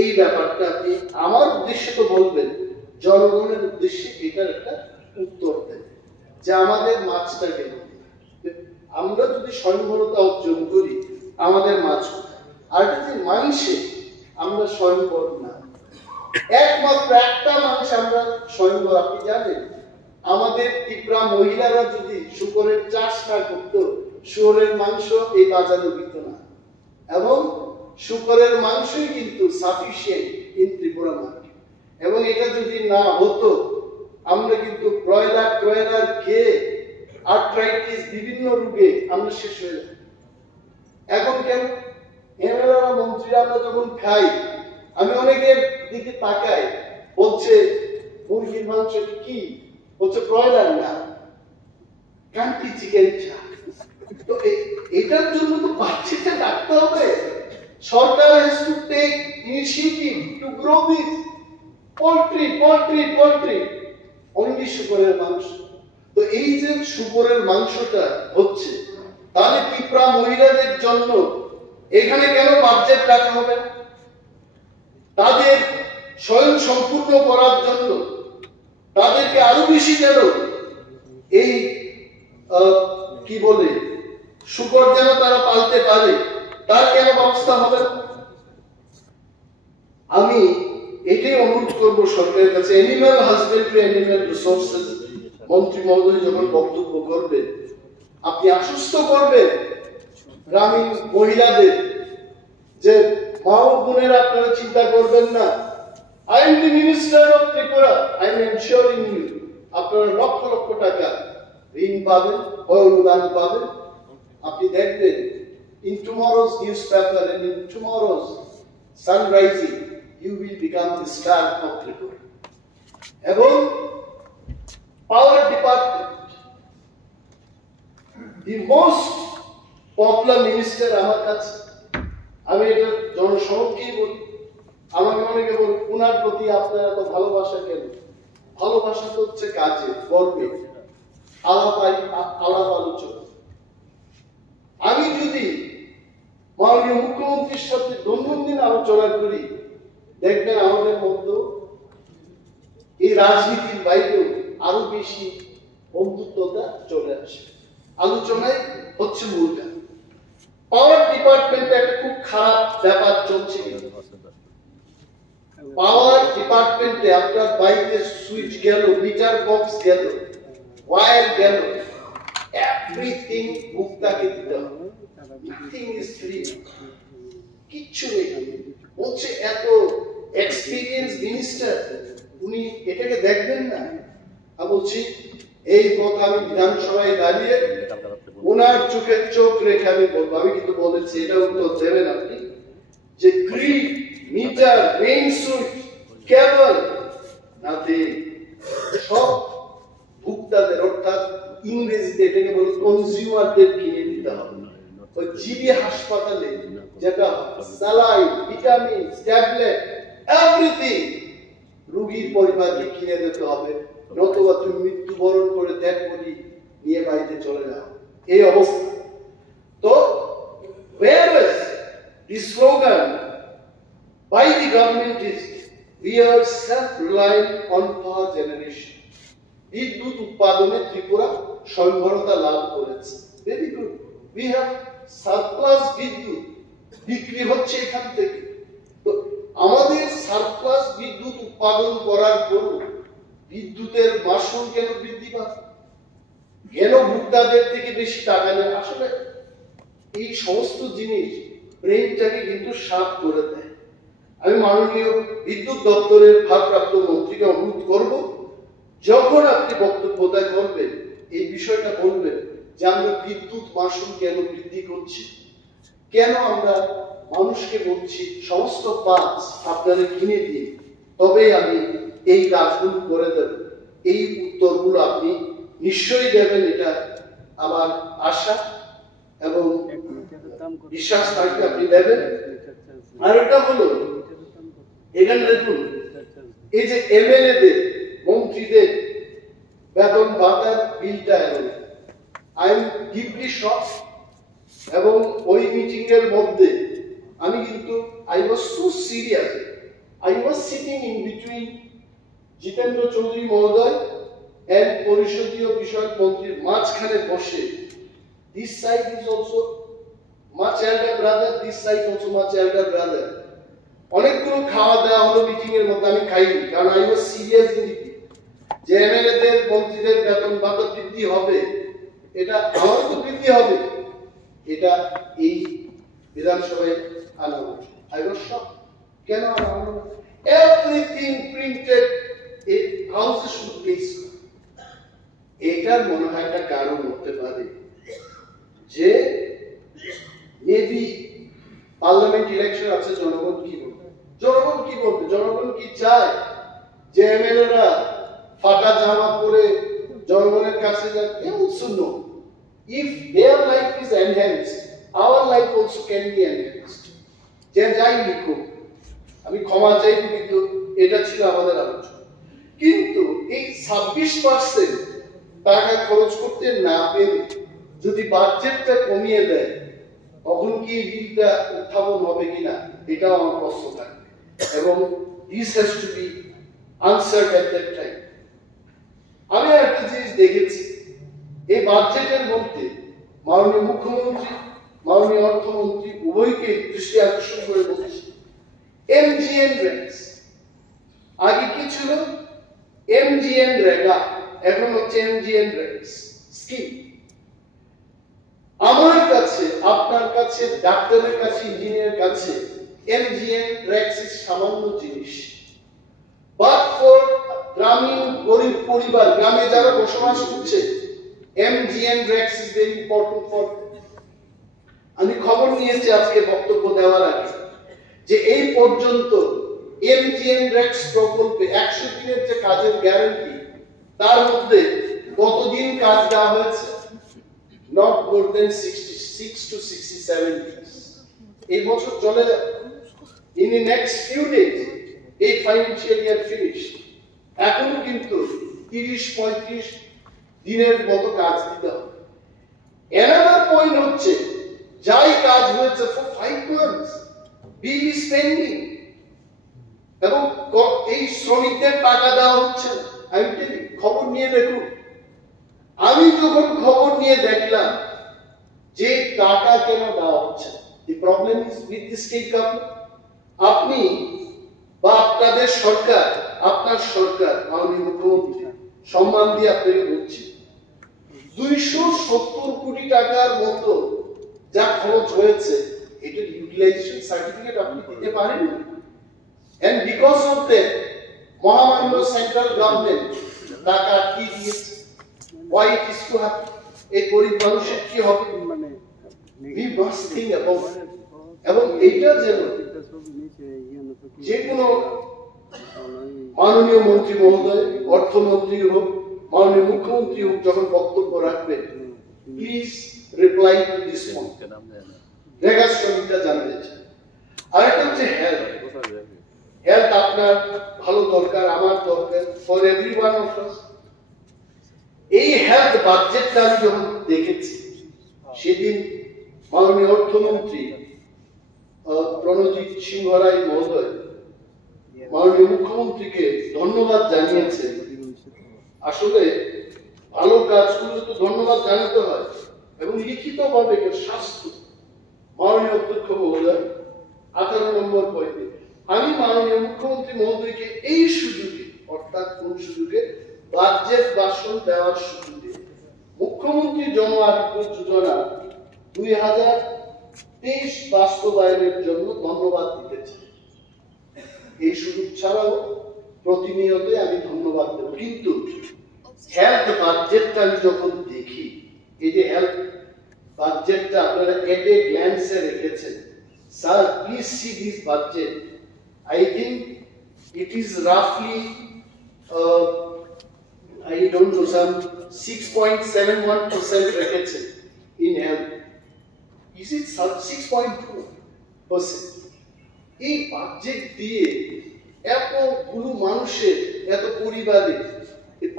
এই ব্যাপারটা আপনি আমার উদ্দেশ্যে তো বলবেন, জনগণের উদ্দেশ্যে এটার একটা উত্তর দেন যে আমাদের মাছটা কেন, আমরা যদি স্বয়ংবরতা অর্জন করি আমাদের মাছ কোথায়? আর যদি মাংসে আমরা স্বয়ংবর না, একমাত্র একটা মানুষ আমরা স্বয়ংবর। আপনি জানেন আমাদের ত্রিপুরা মহিলারা যদি শুকরের চাষ না করত, শুকরের মাংস এই বাজারে দিত না, এবং শুকরের মাংসই কিন্তু সাফিসিয়েন্ট ইন ত্রিপুরা মার্কেট। এবং এটা যদি না হতো, আমরা কিন্তু ব্রয়লার খেয়ে আর্থ্রাইটিস বিভিন্ন রোগে আমরা শেষ হয়ে যাব। এখন কেন এমএলএরা মন্ত্রীরা আমরা যখন খাই, আমি অনেকের দিকে তাকাই, বলছে মুরগির মাংস কি, বলছে ব্রয়লার না, কান্ট্রি চিকেন চা। তো এটার জন্য তো বাচ্চাটা রাখতে হবে। সরকার has to take initiative to grow this poultry only শুকরের মাংস। তো এই যে শুকরের মাংসটা হচ্ছে, তাহলে ত্রিপুরা মহিলাদের জন্য এখানে কেন বাজেট রাখা হবে? তাদের স্বয়ং সম্পূর্ণ করার জন্য তাদেরকে আরো বেশি যেন এই কি বলে শুকর যেন তারা পালতে পারে, তার কেন ব্যবস্থা হবে না? আমি এটাই অনুরোধ করবো সরকারের কাছে, অ্যানিমাল হাজবেন্ডারি অ্যানিমাল রিসোর্সেস মন্ত্রী মহোদয় যখন বক্তব্য করবেন, আপনি আশ্বস্ত করবেন গ্রামীণ মহিলাদের যে মা ও বোনেরা আপনারা চিন্তা করবেন না, I am the minister of Tripura, I am ensuring you, আপনারা লক্ষ লক্ষ টাকা ঋণ পাবেন, অনুদান পাবেন। আপনি দেখবেন in tomorrow's newspaper and in tomorrow's sun rising you will become the star of Tripura. এবং পাওয়ার department, the most popular minister আমার কাছে, আমি এটা জনসমক্ষেই বলি, আমাকে অনেকে বলে ওনার প্রতি আপনার এত ভালোবাসা কেন? ভালোবাসা তো হচ্ছে কাজে, কর্মে, আলাপ আলোচনা। আমি যদি মাননীয় মুখ্যমন্ত্রীর সাথে দৈনন্দিন আলোচনা করি, দেখবেন আমাদের মধ্যে এই রাজনীতির বাইরেও আরো বেশি বন্ধুত্বতা চলে আসে। আলোচনায় হচ্ছে মূল কাজ। পাওয়ার ডিপার্টমেন্টে একটা খুব খারাপ ব্যাপার চলছে। পাওয়ার ডিপার্টমেন্টে আপনার বাইরে সুইচ গেল, মিটার বক্স গেল, ওয়্যার গেল, এভরিথিং ভোক্তাকে দিতে হবে। নাথিং ইজ ফ্রি, কিচ্ছু নেই। বলছে এত এক্সপিরিয়েন্স মিনিস্টার, উনি এটাকে দেখবেন না? আমি বলছি এই কথা আমি বিধানসভায় দাঁড়িয়ে ওনার চোখে চোখ রেখে আমি বলবো, আমি কিন্তু বলেছি, এটা উত্তর দেবেন আপনি, যে গ্রিড, মিটার, মেইন সুইচ, কেবল, নাথিং, সব ভোক্তাদের অর্থাৎ ইংরেজিতে এটাকে বলে কনজিউমারদের কিনে দিতে হবে। ওই জিবি হাসপাতালে যেটা স্যালাইন, ভিটামিন, ট্যাবলেট, এভরিথিং রোগীর পরিবারকে কিনে দিতে হবে, নতুবা তুমি মৃত্যুবরণ করে দেখ বলি নিয়ে বাড়িতে চলে যাও, এই অবস্থা। তো whereas the slogan by the government is we are self-reliant on power generation. বিদ্যুৎ উৎপাদনে ত্রিপুরা স্বয়ংবরতা লাভ করেছে। Very good, we have surplus বিদ্যুৎ বিক্রি হচ্ছে এখান থেকে। তো আমাদের সারপ্লাস বিদ্যুৎ উৎপাদন করার পর বিদ্যুতের মাসুল কেন বৃদ্ধি পাচ্ছে, কেন ভোক্তাদের থেকে বেশি টাকা নেয়? আসলে এই সমস্ত জিনিস ব্রেনটাকে কিন্তু শার্প করে দেয়। আমি মাননীয় বিদ্যুৎ দপ্তরের ভারপ্রাপ্ত মন্ত্রীকে অনুরোধ করব, যখন আপনি বক্তব্য করবেন এই বিষয়টা বলবেন যে আমরা বিদ্যুৎ মাসুল কেন বৃদ্ধি করছি, কেন আমরা মানুষকে বলছি সমস্ত পাঁচ আপনারা কিনে দিন তবে আমি এই কাজগুলো করে দেব। এই উত্তরগুলো আপনি নিশ্চয়ই দেবেন, এটা আমার আশা এবং বিশ্বাস থাকবে আপনি দেবেন। আর এটা হলো এখানে দেখুন, এই যে এমএলএদের, মন্ত্রীদের বেতন ভাতার বিলটা এলো, আই এম ডিপলি শক। এবং ওই মিটিং এর মধ্যে আমি কিন্তু I was so serious, I was sitting in between Jitendra Chaudhury মহোদয় এন্ড পরিষদীয় বিষয়ক মন্ত্রীর মাঝখানে বসে, this side is also much elder brother, this side also much elder brother. অনেকগুলো খাওয়া দাওয়া হলো মিটিং এর মধ্যে, আমি খাইনি, কারণ I was serious in it. যে এমএলএদের, মন্ত্রীদের বেতন ভাতা বৃদ্ধি হবে, এটা আমারও তো বৃদ্ধি হবে, এটা এই বিধানসভায় আনা হচ্ছে। আই ওয়াজ শক, কেন আনা হলো? এভরিথিং প্রিন্টেড, এই হাউস শুড প্লিজ। এটার মনে হয় একটা কারণ হতে পারে যে মেবি পার্লামেন্ট ইলেকশন আছে, জনগণ কি বলবে, জনগণ কি বলবে, জনগণ কি চায় যে এমএলএরা ফাটা জামা পরে জনগণের কাছে যায়? They also know if their life is enhanced, our life also can be enhanced. যে যাই লিখুক, আমি ক্ষমা চাই, কিন্তু এটা ছিল আমাদের আলোচনা। কিন্তু এই 26% টাকা খরচ করতে না পেরে যদি বাজেটটা কমিয়ে দেয়, তখন কি বিলটা উত্থাপন হবে কিনা, এটাও আমার প্রশ্ন থাকবে। এবং this has to be answered at that time. আমি একটা জিনিস দেখেছি এই বাজেটের মধ্যে, মাননীয় মুখ্যমন্ত্রী, মাননীয় অর্থমন্ত্রী উভয়কে দৃষ্টি আকর্ষণ করে বলছি, এমজিএন রেক্স, আগে কি ছিল? এমজিএন রেগা, এখন হচ্ছে এমজিএন রেক্স স্কিম। আমার কাছে, আপনার কাছে, ডাক্তারের কাছে, ইঞ্জিনিয়ারের কাছে এমজিএন রেক্স সামান্য জিনিস, বাট ফর গ্রামীণ গরিব পরিবার, গ্রামে যারা বসবাস করছে, MGN Rex is very important for. আমি খবর নিয়েছি আজকে বক্তব্য দেওয়ার আগে যে এই পর্যন্ত এমজিএন রেক্স প্রকল্পে 100 দিনের যে কাজের গ্যারান্টি, তার মধ্যে কতদিন কাজ দেওয়া হয়েছে? Not more than 66 to 67 days। এই বছর চলে যাবে, in the next few days এই ফাইন্যান্সিয়াল ইয়ার ফিনিশ। এখনো কিন্তু 30-35 দিনের মতো কাজ দিতে হবে। অ্যানাদার পয়েন্ট হচ্ছে, যাই কাজ হয়েছে for 5 months bill is pending, এবং এই শ্রমিকদের টাকা দেওয়া হচ্ছে না। আমি খবর নিয়ে দেখুন, আমি যখন খবর নিয়ে দেখলাম যে টাকা কেন দেওয়া হচ্ছে, the problem is with the state government। আপনি বা আপনাদের সরকার, আপনার সরকার, মাননীয় মুখ্যমন্ত্রী, সম্মান দিয়ে আপনাকে বলছি, 270 কোটি টাকার মতো যা খরচ হয়েছে, এটার ইউটিলাইজেশন সার্টিফিকেট আপনি দিতে পারেন। and because of that, মহামান্য সেন্ট্রাল গভর্নমেন্ট টাকা কি দিয়েছে, why it is to happen, এই গরিব মানুষের কি হবে, we must think about it। এবং এইটা যেন যে কোনো মাননীয় মন্ত্রী মহোদয়, অর্থমন্ত্রী হোক মাননীয় মুখ্যমন্ত্রী যখন বক্তব্য রাখবেন, please reply to this point. রেগার শ্রমিকরা জানতে চায়। আরেকটা হচ্ছে হেলথ। হেলথ আপনার ভালো দরকার, আমার দরকার, ফর এভরিওয়ান অফ আস। এই হেলথ বাজেটটা আমি যখন দেখেছি, সেদিন মাননীয় অর্থমন্ত্রী প্রণজিৎ সিংহ রায় মহোদয় মাননীয় মুখ্যমন্ত্রীকে ধন্যবাদ জানিয়েছেন। আসলে ভালো কাজগুলো তো ধন্যবাদ জানাতে হয়, এবং লিখিতভাবে স্বাস্থ্য মাননীয় অধ্যক্ষ মহোদয় 18 নম্বর পয়েন্টে আমি মাননীয় মুখ্যমন্ত্রী মহোদয়কে এই সুযোগে, অর্থাৎ কোন সুযোগে, বাজেট ভাষণ দেওয়ার সুযোগে মুখ্যমন্ত্রী জন আরোগ্য যোজনা 2023 বাস্তবায়নের জন্য ধন্যবাদ দিতে চাই। এই সুযোগ ছাড়াও প্রতিনিয়তই আমি ধন্যবাদ দেব। কিন্তু হেলথ বাজেটটা আমি যখন দেখি, এই যে হেলথ বাজেটটা আপনারা এট এ গ্ল্যান্সে রেখেছেন, sir please see this budget. I think it is roughly I don't know, some 6.71% রেখেছে in health. Is it 6.2%? এই বাজেট দিয়ে এতগুলো মানুষের, এত পরিবারের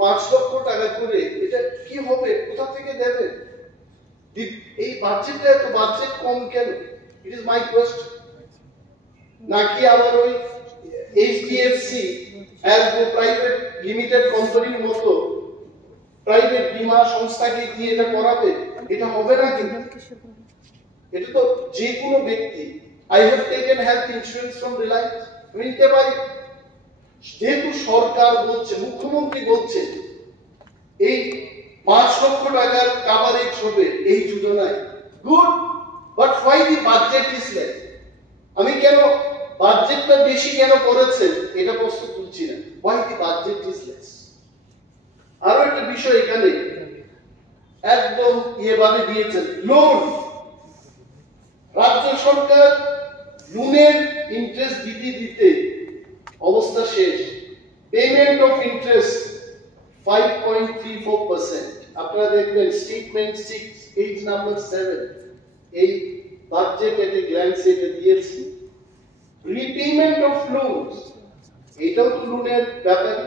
5 লক্ষ টাকা করে এটা কি হবে, কোথা থেকে দেবে? এই বাজেটটা এত বাজেট কম কেন? It is my question. নাকি আবার ওই এইচডিএফসি প্রাইভেট লিমিটেড কোম্পানির মতো প্রাইভেট বীমা সংস্থাকে দিয়ে এটা করাবে? এটা হবে না। কিন্তু এটা তো যে কোনো ব্যক্তি, I have taken health insurance from Reliance, আমি নিতে পারি। যেহেতু সরকার বলছে, মুখ্যমন্ত্রী বলছে এই 5 লক্ষ টাকার কাভারেজ হবে এই যোজনায়, good, but why the budget is less? আমি কেন বাজেটটা বেশি কেন করেছেন এটা প্রশ্ন তুলছি না, why the budget is less. আরো একটা বিষয় এখানে একদম ভাবে দিয়েছেন, লোন। রাজ্য সরকার লোনের ইন্টারেস্ট দিতে দিতে অবস্থা শেষ। Payment of interest 5.34%। আপনারা দেখবেন স্টেটমেন্ট 6 পেজ নাম্বার 7 এই বাজেট এতে গ্ল্যান্সে এটা দিয়েছে। রিপেমেন্ট অফ লোনস, এটাও তো লোনের ব্যাপার,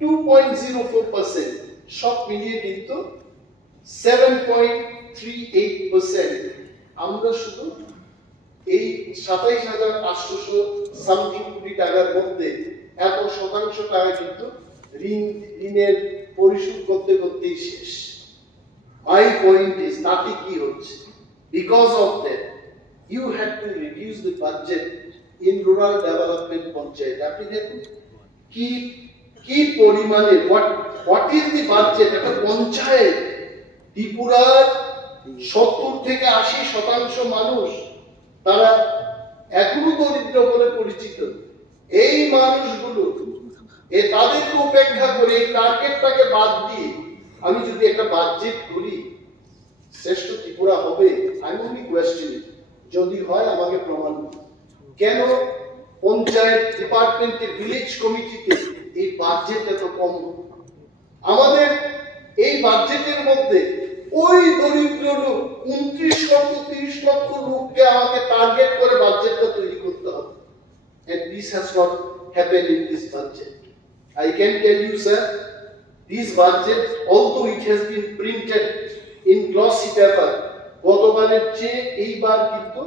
2.04%। সব মিলিয়ে কিন্তু 7.38%। আমরা শুধু এই 27,800 সামথিং কোটি টাকার মধ্যে এত শতাংশ টাকা কিন্তু ঋণের পরিশোধ করতে করতেই শেষ। মাই পয়েন্ট ইজ, তাতে কি হচ্ছে? Because of that you had to reduce the budget in rural development panchayat. আপনি দেখুন কি পরিমাণে, হোয়াট ইজ দি বাজেট? একটা পঞ্চায়েত, ত্রিপুরার 70 থেকে 80% মানুষ তারা এখনো দরিদ্র বলে পরিচিত। এই মানুষগুলো তাদেরকে উপেক্ষা করে এই টার্গেটটাকে বাদ দিয়ে আমি যদি একটা বাজেট করি, শ্রেষ্ঠ ত্রিপুরা হবে? আমি অনলি কোয়েশ্চেন, যদি হয় আমাকে প্রমাণ। কেন পঞ্চায়েত ডিপার্টমেন্টে, ভিলেজ কমিটিতে এই বাজেট এত কম? আমাদের এই বাজেটের মধ্যে ওই দরিদ্র লোক 29 লক্ষ 30 লক্ষ লোককে আমাকে টার্গেট করে বাজেটটা তৈরি করতে হবে। And this has not happened in this budget. I can tell you, sir, this budget, although it has been printed in glossy paper, গতবারের চেয়ে এইবার কিন্তু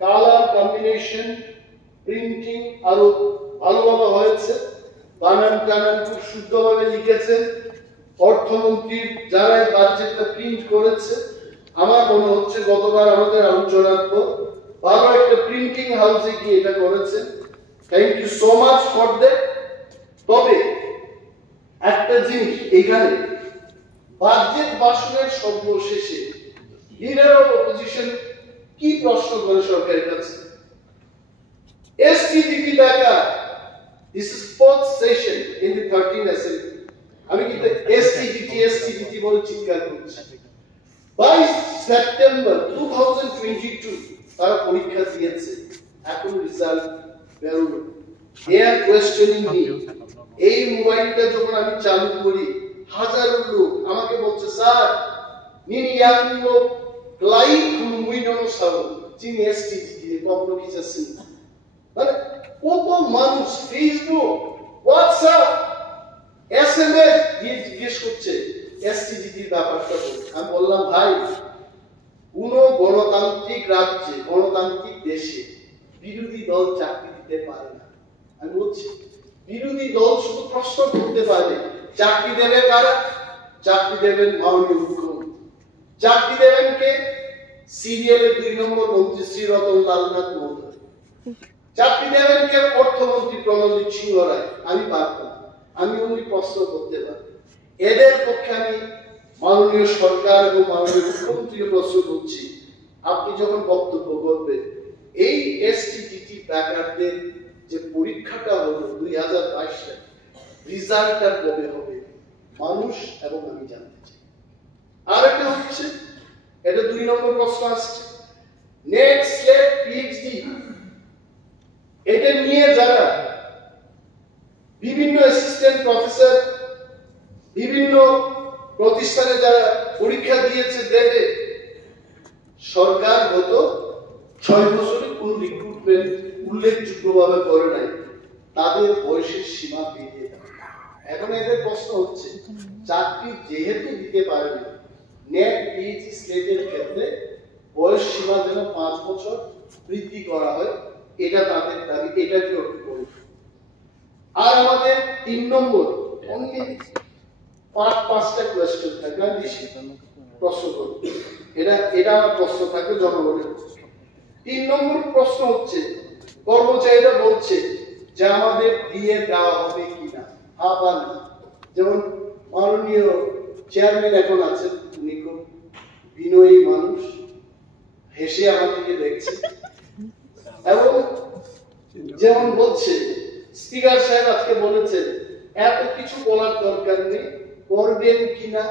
কালার কম্বিনেশন, প্রিন্টিং আরো ভালোভাবে হয়েছে। বানান টানান খুব শুদ্ধভাবে লিখেছেন অর্থমন্ত্রীর যারা এই বাজেটটা প্রিন্ট করেছে। আমার মনে হচ্ছে গতবার আমাদের আলোচনার পর ভালো একটা প্রিন্টিং হাউসে গিয়ে এটা করেছেন। Thank you so much for that. তবে একটা জিনিস, এখানে বাজেট ভাষণের সর্বশেষে লিডার অফ অপোজিশন কি প্রশ্ন করে সরকারের কাছে? STDT টাকা, this is fourth session in the 13th assembly. আমি কিন্তু STDT বলে চিৎকার করছি। 22 সেপ্টেম্বর 2022 তারা পরীক্ষা দিয়েছে, এখন রেজাল্ট বেরোলো। They are questioning me, এই মোবাইলটা যখন আমি চালু করি হাজারো লোক আমাকে বলছে, স্যার নিন ইয়াংও gleich Kommunikation zum STD Kommunikation মানে কত মানুষ ফেসবুক হোয়াটসঅ্যাপ এসএমএস দিয়ে জিজ্ঞেস করছে এসটিডির ব্যাপারটা। আমি বললাম, ভাই কোন গণতান্ত্রিক রাজ্যে গণতান্ত্রিক দেশে বিরোধী দল চাকরি দিতে পারে না। আমি বলছি বিরোধী দল শুধু প্রশ্ন করতে পারে, চাকরি দেবে কারা? চাকরি দেবেন মাননীয় মুখ্যমন্ত্রী। চাকরি দেবেন কে? সিরিয়ালের 2 নম্বর মন্ত্রী শ্রী রতনলাল নাথ মহোদয়। চাকরি দেবেন কে? অর্থমন্ত্রী প্রণজিৎ সিংহ রায়। আমি পারব না, আমি উনি প্রশ্ন করতে পারি। এদের পক্ষে আমি মাননীয় সরকার এবং মাননীয় মুখ্যমন্ত্রীকে প্রশ্ন করছি, আপনি যখন বক্তব্য করবেন এই এসটিডিটি ব্যাকারদের যে পরীক্ষাটা হলো 2022 সালে, রেজাল্টটা কবে হবে মানুষ এবং আমি জানতে চাই। আর একটা হচ্ছে, এটা 2 নম্বর প্রশ্ন আসছে, নেট স্লেট পিএইচডি এটা নিয়ে যারা বিভিন্ন অ্যাসিস্ট্যান্ট প্রফেসর বিভিন্ন প্রতিষ্ঠানে যারা পরীক্ষা দিয়েছে দেবে, সরকার গত 6 বছরে কোন রিক্রুটমেন্ট উল্লেখযোগ্যভাবে করে নাই, তাদের বয়সের সীমা পেরিয়ে দেয়। এখন এদের প্রশ্ন হচ্ছে, চাকরি যেহেতু দিতে পারে না, নেট পিএইচডি স্লেটের ক্ষেত্রে বয়স সীমা যেন 5 বছর বৃদ্ধি করা হয়, এটা তাদের দাবি। এটা কি বলি। আর আমাদের 3 নম্বর অনেকে 5টা কোয়েশ্চেন থাকে, আমি বেশি প্রশ্ন করি, এটা আমার প্রশ্ন থাকে জনগণের। 3 নম্বর প্রশ্ন হচ্ছে, কর্মচারীরা বলছে যে আমাদের দিয়ে দেওয়া হবে কিনা, হ্যাঁ বা না। যেমন মাননীয় চেয়ারম্যান এখন আছেন, উনি খুব বিনয়ী মানুষ, হেসে আমার দিকে দেখছে এবং যেমন বলছে স্পিকার সাহেব আজকে বলেছেন এত কিছু বলার দরকার নেই, করবেন কিনা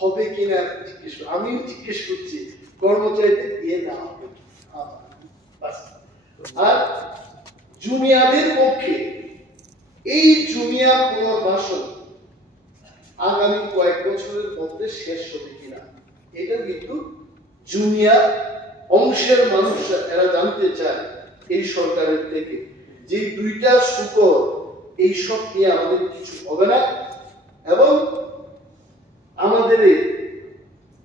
হবে কিনা জিজ্ঞেস। আমি জিজ্ঞেস করছি কর্মচারীদের দিয়ে দেওয়া হবে। আর জুনিয়রদের পক্ষে এই জুনিয়র পুনর্বাসন আগামী কয়েক বছরের মধ্যে শেষ হবে কিনা, এটা কিন্তু জুনিয়র অংশের মানুষ এরা জানতে চায় এই সরকারের থেকে। যে 2টা শুকর এইসব নিয়ে আমাদের কিছু হবে না এবং আমাদের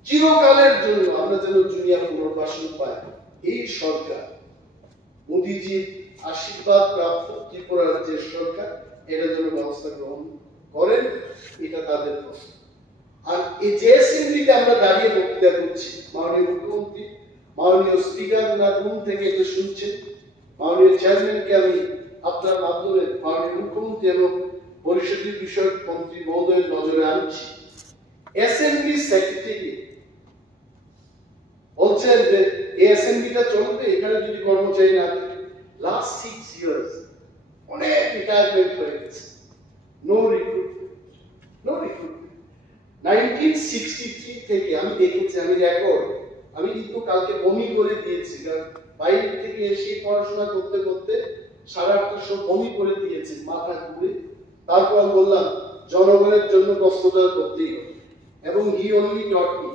চিরকালের জন্য আমরা যেন জুনিয়র পুনর্বাসন পাই। এই সরকার মোদীজির আশীর্বাদ প্রাপ্ত ত্রিপুরা রাজ্যের সরকার এটা যেন ব্যবস্থা গ্রহণ করেন, এটা তাদের প্রশ্ন। আর এই যে অ্যাসেম্বলিতে আমরা দাঁড়িয়ে বক্তৃতা করছি, মাননীয় মুখ্যমন্ত্রী মাননীয় স্পিকার না রুম থেকে এটা শুনছেন, মাননীয় চেয়ারম্যানকে আমি আপনার মাধ্যমে মাননীয় মুখ্যমন্ত্রী এবং পরিষদের বিষয়ক মন্ত্রী মহোদয়ের নজরে আনছি। অ্যাসেম্বলি সেক্রেটারি বলছেন যে এই অ্যাসেম্বলিটা চলবে, এখানে যদি কর্মচারী না থাকে। লাস্ট 6 ইয়ার্স অনেক রিটায়ারমেন্ট হয়ে গেছে, নো রিক্রুটমেন্ট, নো রিক্রুটমেন্ট। 1963 থেকে আমি দেখেছি, আমি রেকর্ড, আমি কিন্তু কালকে বমি করে দিয়েছি, কারণ বাইরে থেকে এসে পড়াশোনা করতে করতে 8:30 বমি করে দিয়েছি, মাথা ঘুরে। তারপর আমি বললাম জনগণের জন্য প্রস্তুত করতেই হবে এবং হি অনলি টট মি।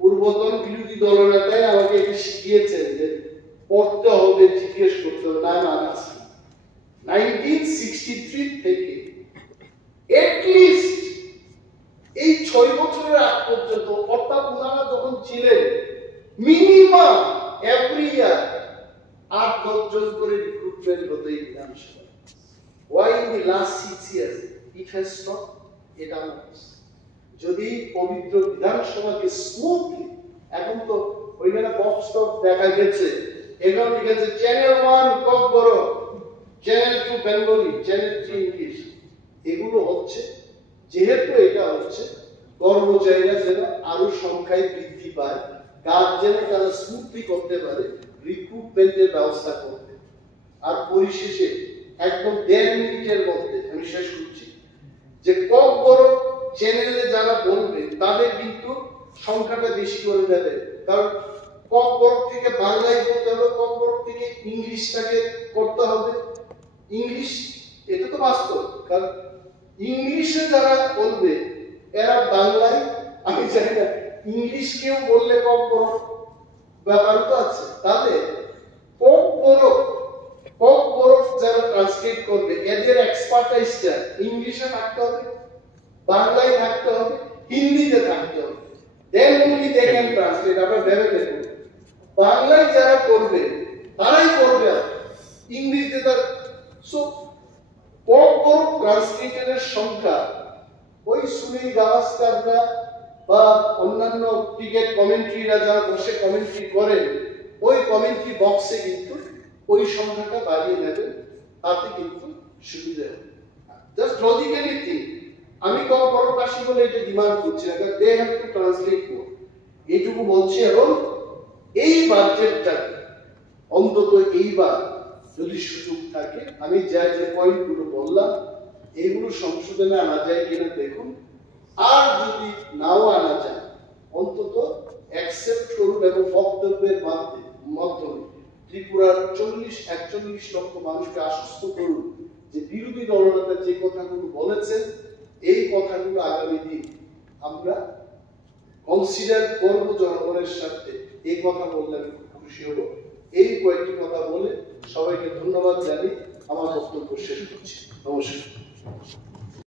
পূর্বতন বিরোধী দলনেতাই আমাকে এটা শিখিয়েছেন যে পড়তে হবে, জিজ্ঞেস করতে হবে, না না আসি। 1963 থেকে এটলিস্ট এই 6 বছরের আগ পর্যন্ত, অর্থাৎ ওনারা যখন ছিলেন মিনিমাম এভরি ইয়ার 8-10 জন করে রিক্রুটমেন্ট হতো এই বিধানসভা। Why in the last 6 years it has stopped? এটা যদি পবিত্র বিধানসভাকে স্মুথলি, এখন তো ওইখানে বক্স টপ দেখা গেছে, এখন ঠিক আছে channel 1 Kokborok, channel 2 Bengali, channel 3 English, এগুলো হচ্ছে। যেহেতু এটা হচ্ছে কর্মচারীরা যেন আরো সংখ্যায় বৃদ্ধি পায়, কাজ যেন তারা স্মুথলি করতে পারে, রিক্রুটমেন্টের ব্যবস্থা করতে। আর পরিশেষে একদম 1.5 মিনিটের মধ্যে আমি শেষ করছি যে ককবড় চ্যানেলে যারা বলবে তাদের কিন্তু সংখ্যাটা বেশি করে দেবে, কারণ ককবড় থেকে বাংলায় বলতে হবে, ককবড় থেকে ইংলিশটাকে করতে হবে। ইংলিশ এটা তো বাস্তব, কারণ ইংলিশে যারা বলবে এরা বাংলায়, আমি জানি না ইংলিশ কেউ বললে কম বড় ব্যাপার তো আছে, তাহলে কম বড় যারা ট্রান্সলেট করবে এদের এক্সপার্টাইজটা ইংলিশে থাকতে হবে, বাংলায় থাকতে হবে, হিন্দিতে থাকতে হবে, দেন only they can translate। আমরা ভেবে দেখুন বাংলায় যারা করবে তারাই করবে, ইংলিশে তার সো বড় ট্রান্সলেটরের সংখ্যা ওই সুনীল গাভাস্কাররা বা অন্যান্য ক্রিকেট কমেন্ট্রিরা যারা বসে কমেন্ট্রি করেন ওই কমেন্ট্রি বক্সে কিন্তু ওই সংখ্যাটা বাড়িয়ে নেবেন, তাতে কিন্তু সুবিধা হবে। জাস্ট লজিক্যালি থিঙ্ক, আমি কম বড়বাসী বলে এটা ডিমান্ড করছি না, দে হ্যাভ টু ট্রান্সলেট মোর, এইটুকু বলছি। এবং এই বাজেটটা অন্তত এইবার যদি সুযোগ থাকে, আমি যে পয়েন্টগুলো বললাম এইগুলো সংশোধনে আনা যায় কিনা দেখুন, আর যদি নাও আনা যায় অন্তত অ্যাকসেপ্ট করুন এবং বক্তব্যের মাধ্যমে ত্রিপুরার 41 লক্ষ মানুষকে আশ্বস্ত করুন যে বিরোধী দলনেতা যে কথাগুলো বলেছেন এই কথাগুলো আগামী দিন আমরা কনসিডার করব জনগণের সাথে। এই কথা বললে আমি খুব খুশি হব। এই কয়েকটি কথা বলে সবাইকে ধন্যবাদ জানিয়ে আমার বক্তব্য শেষ করছি। নমস্কার।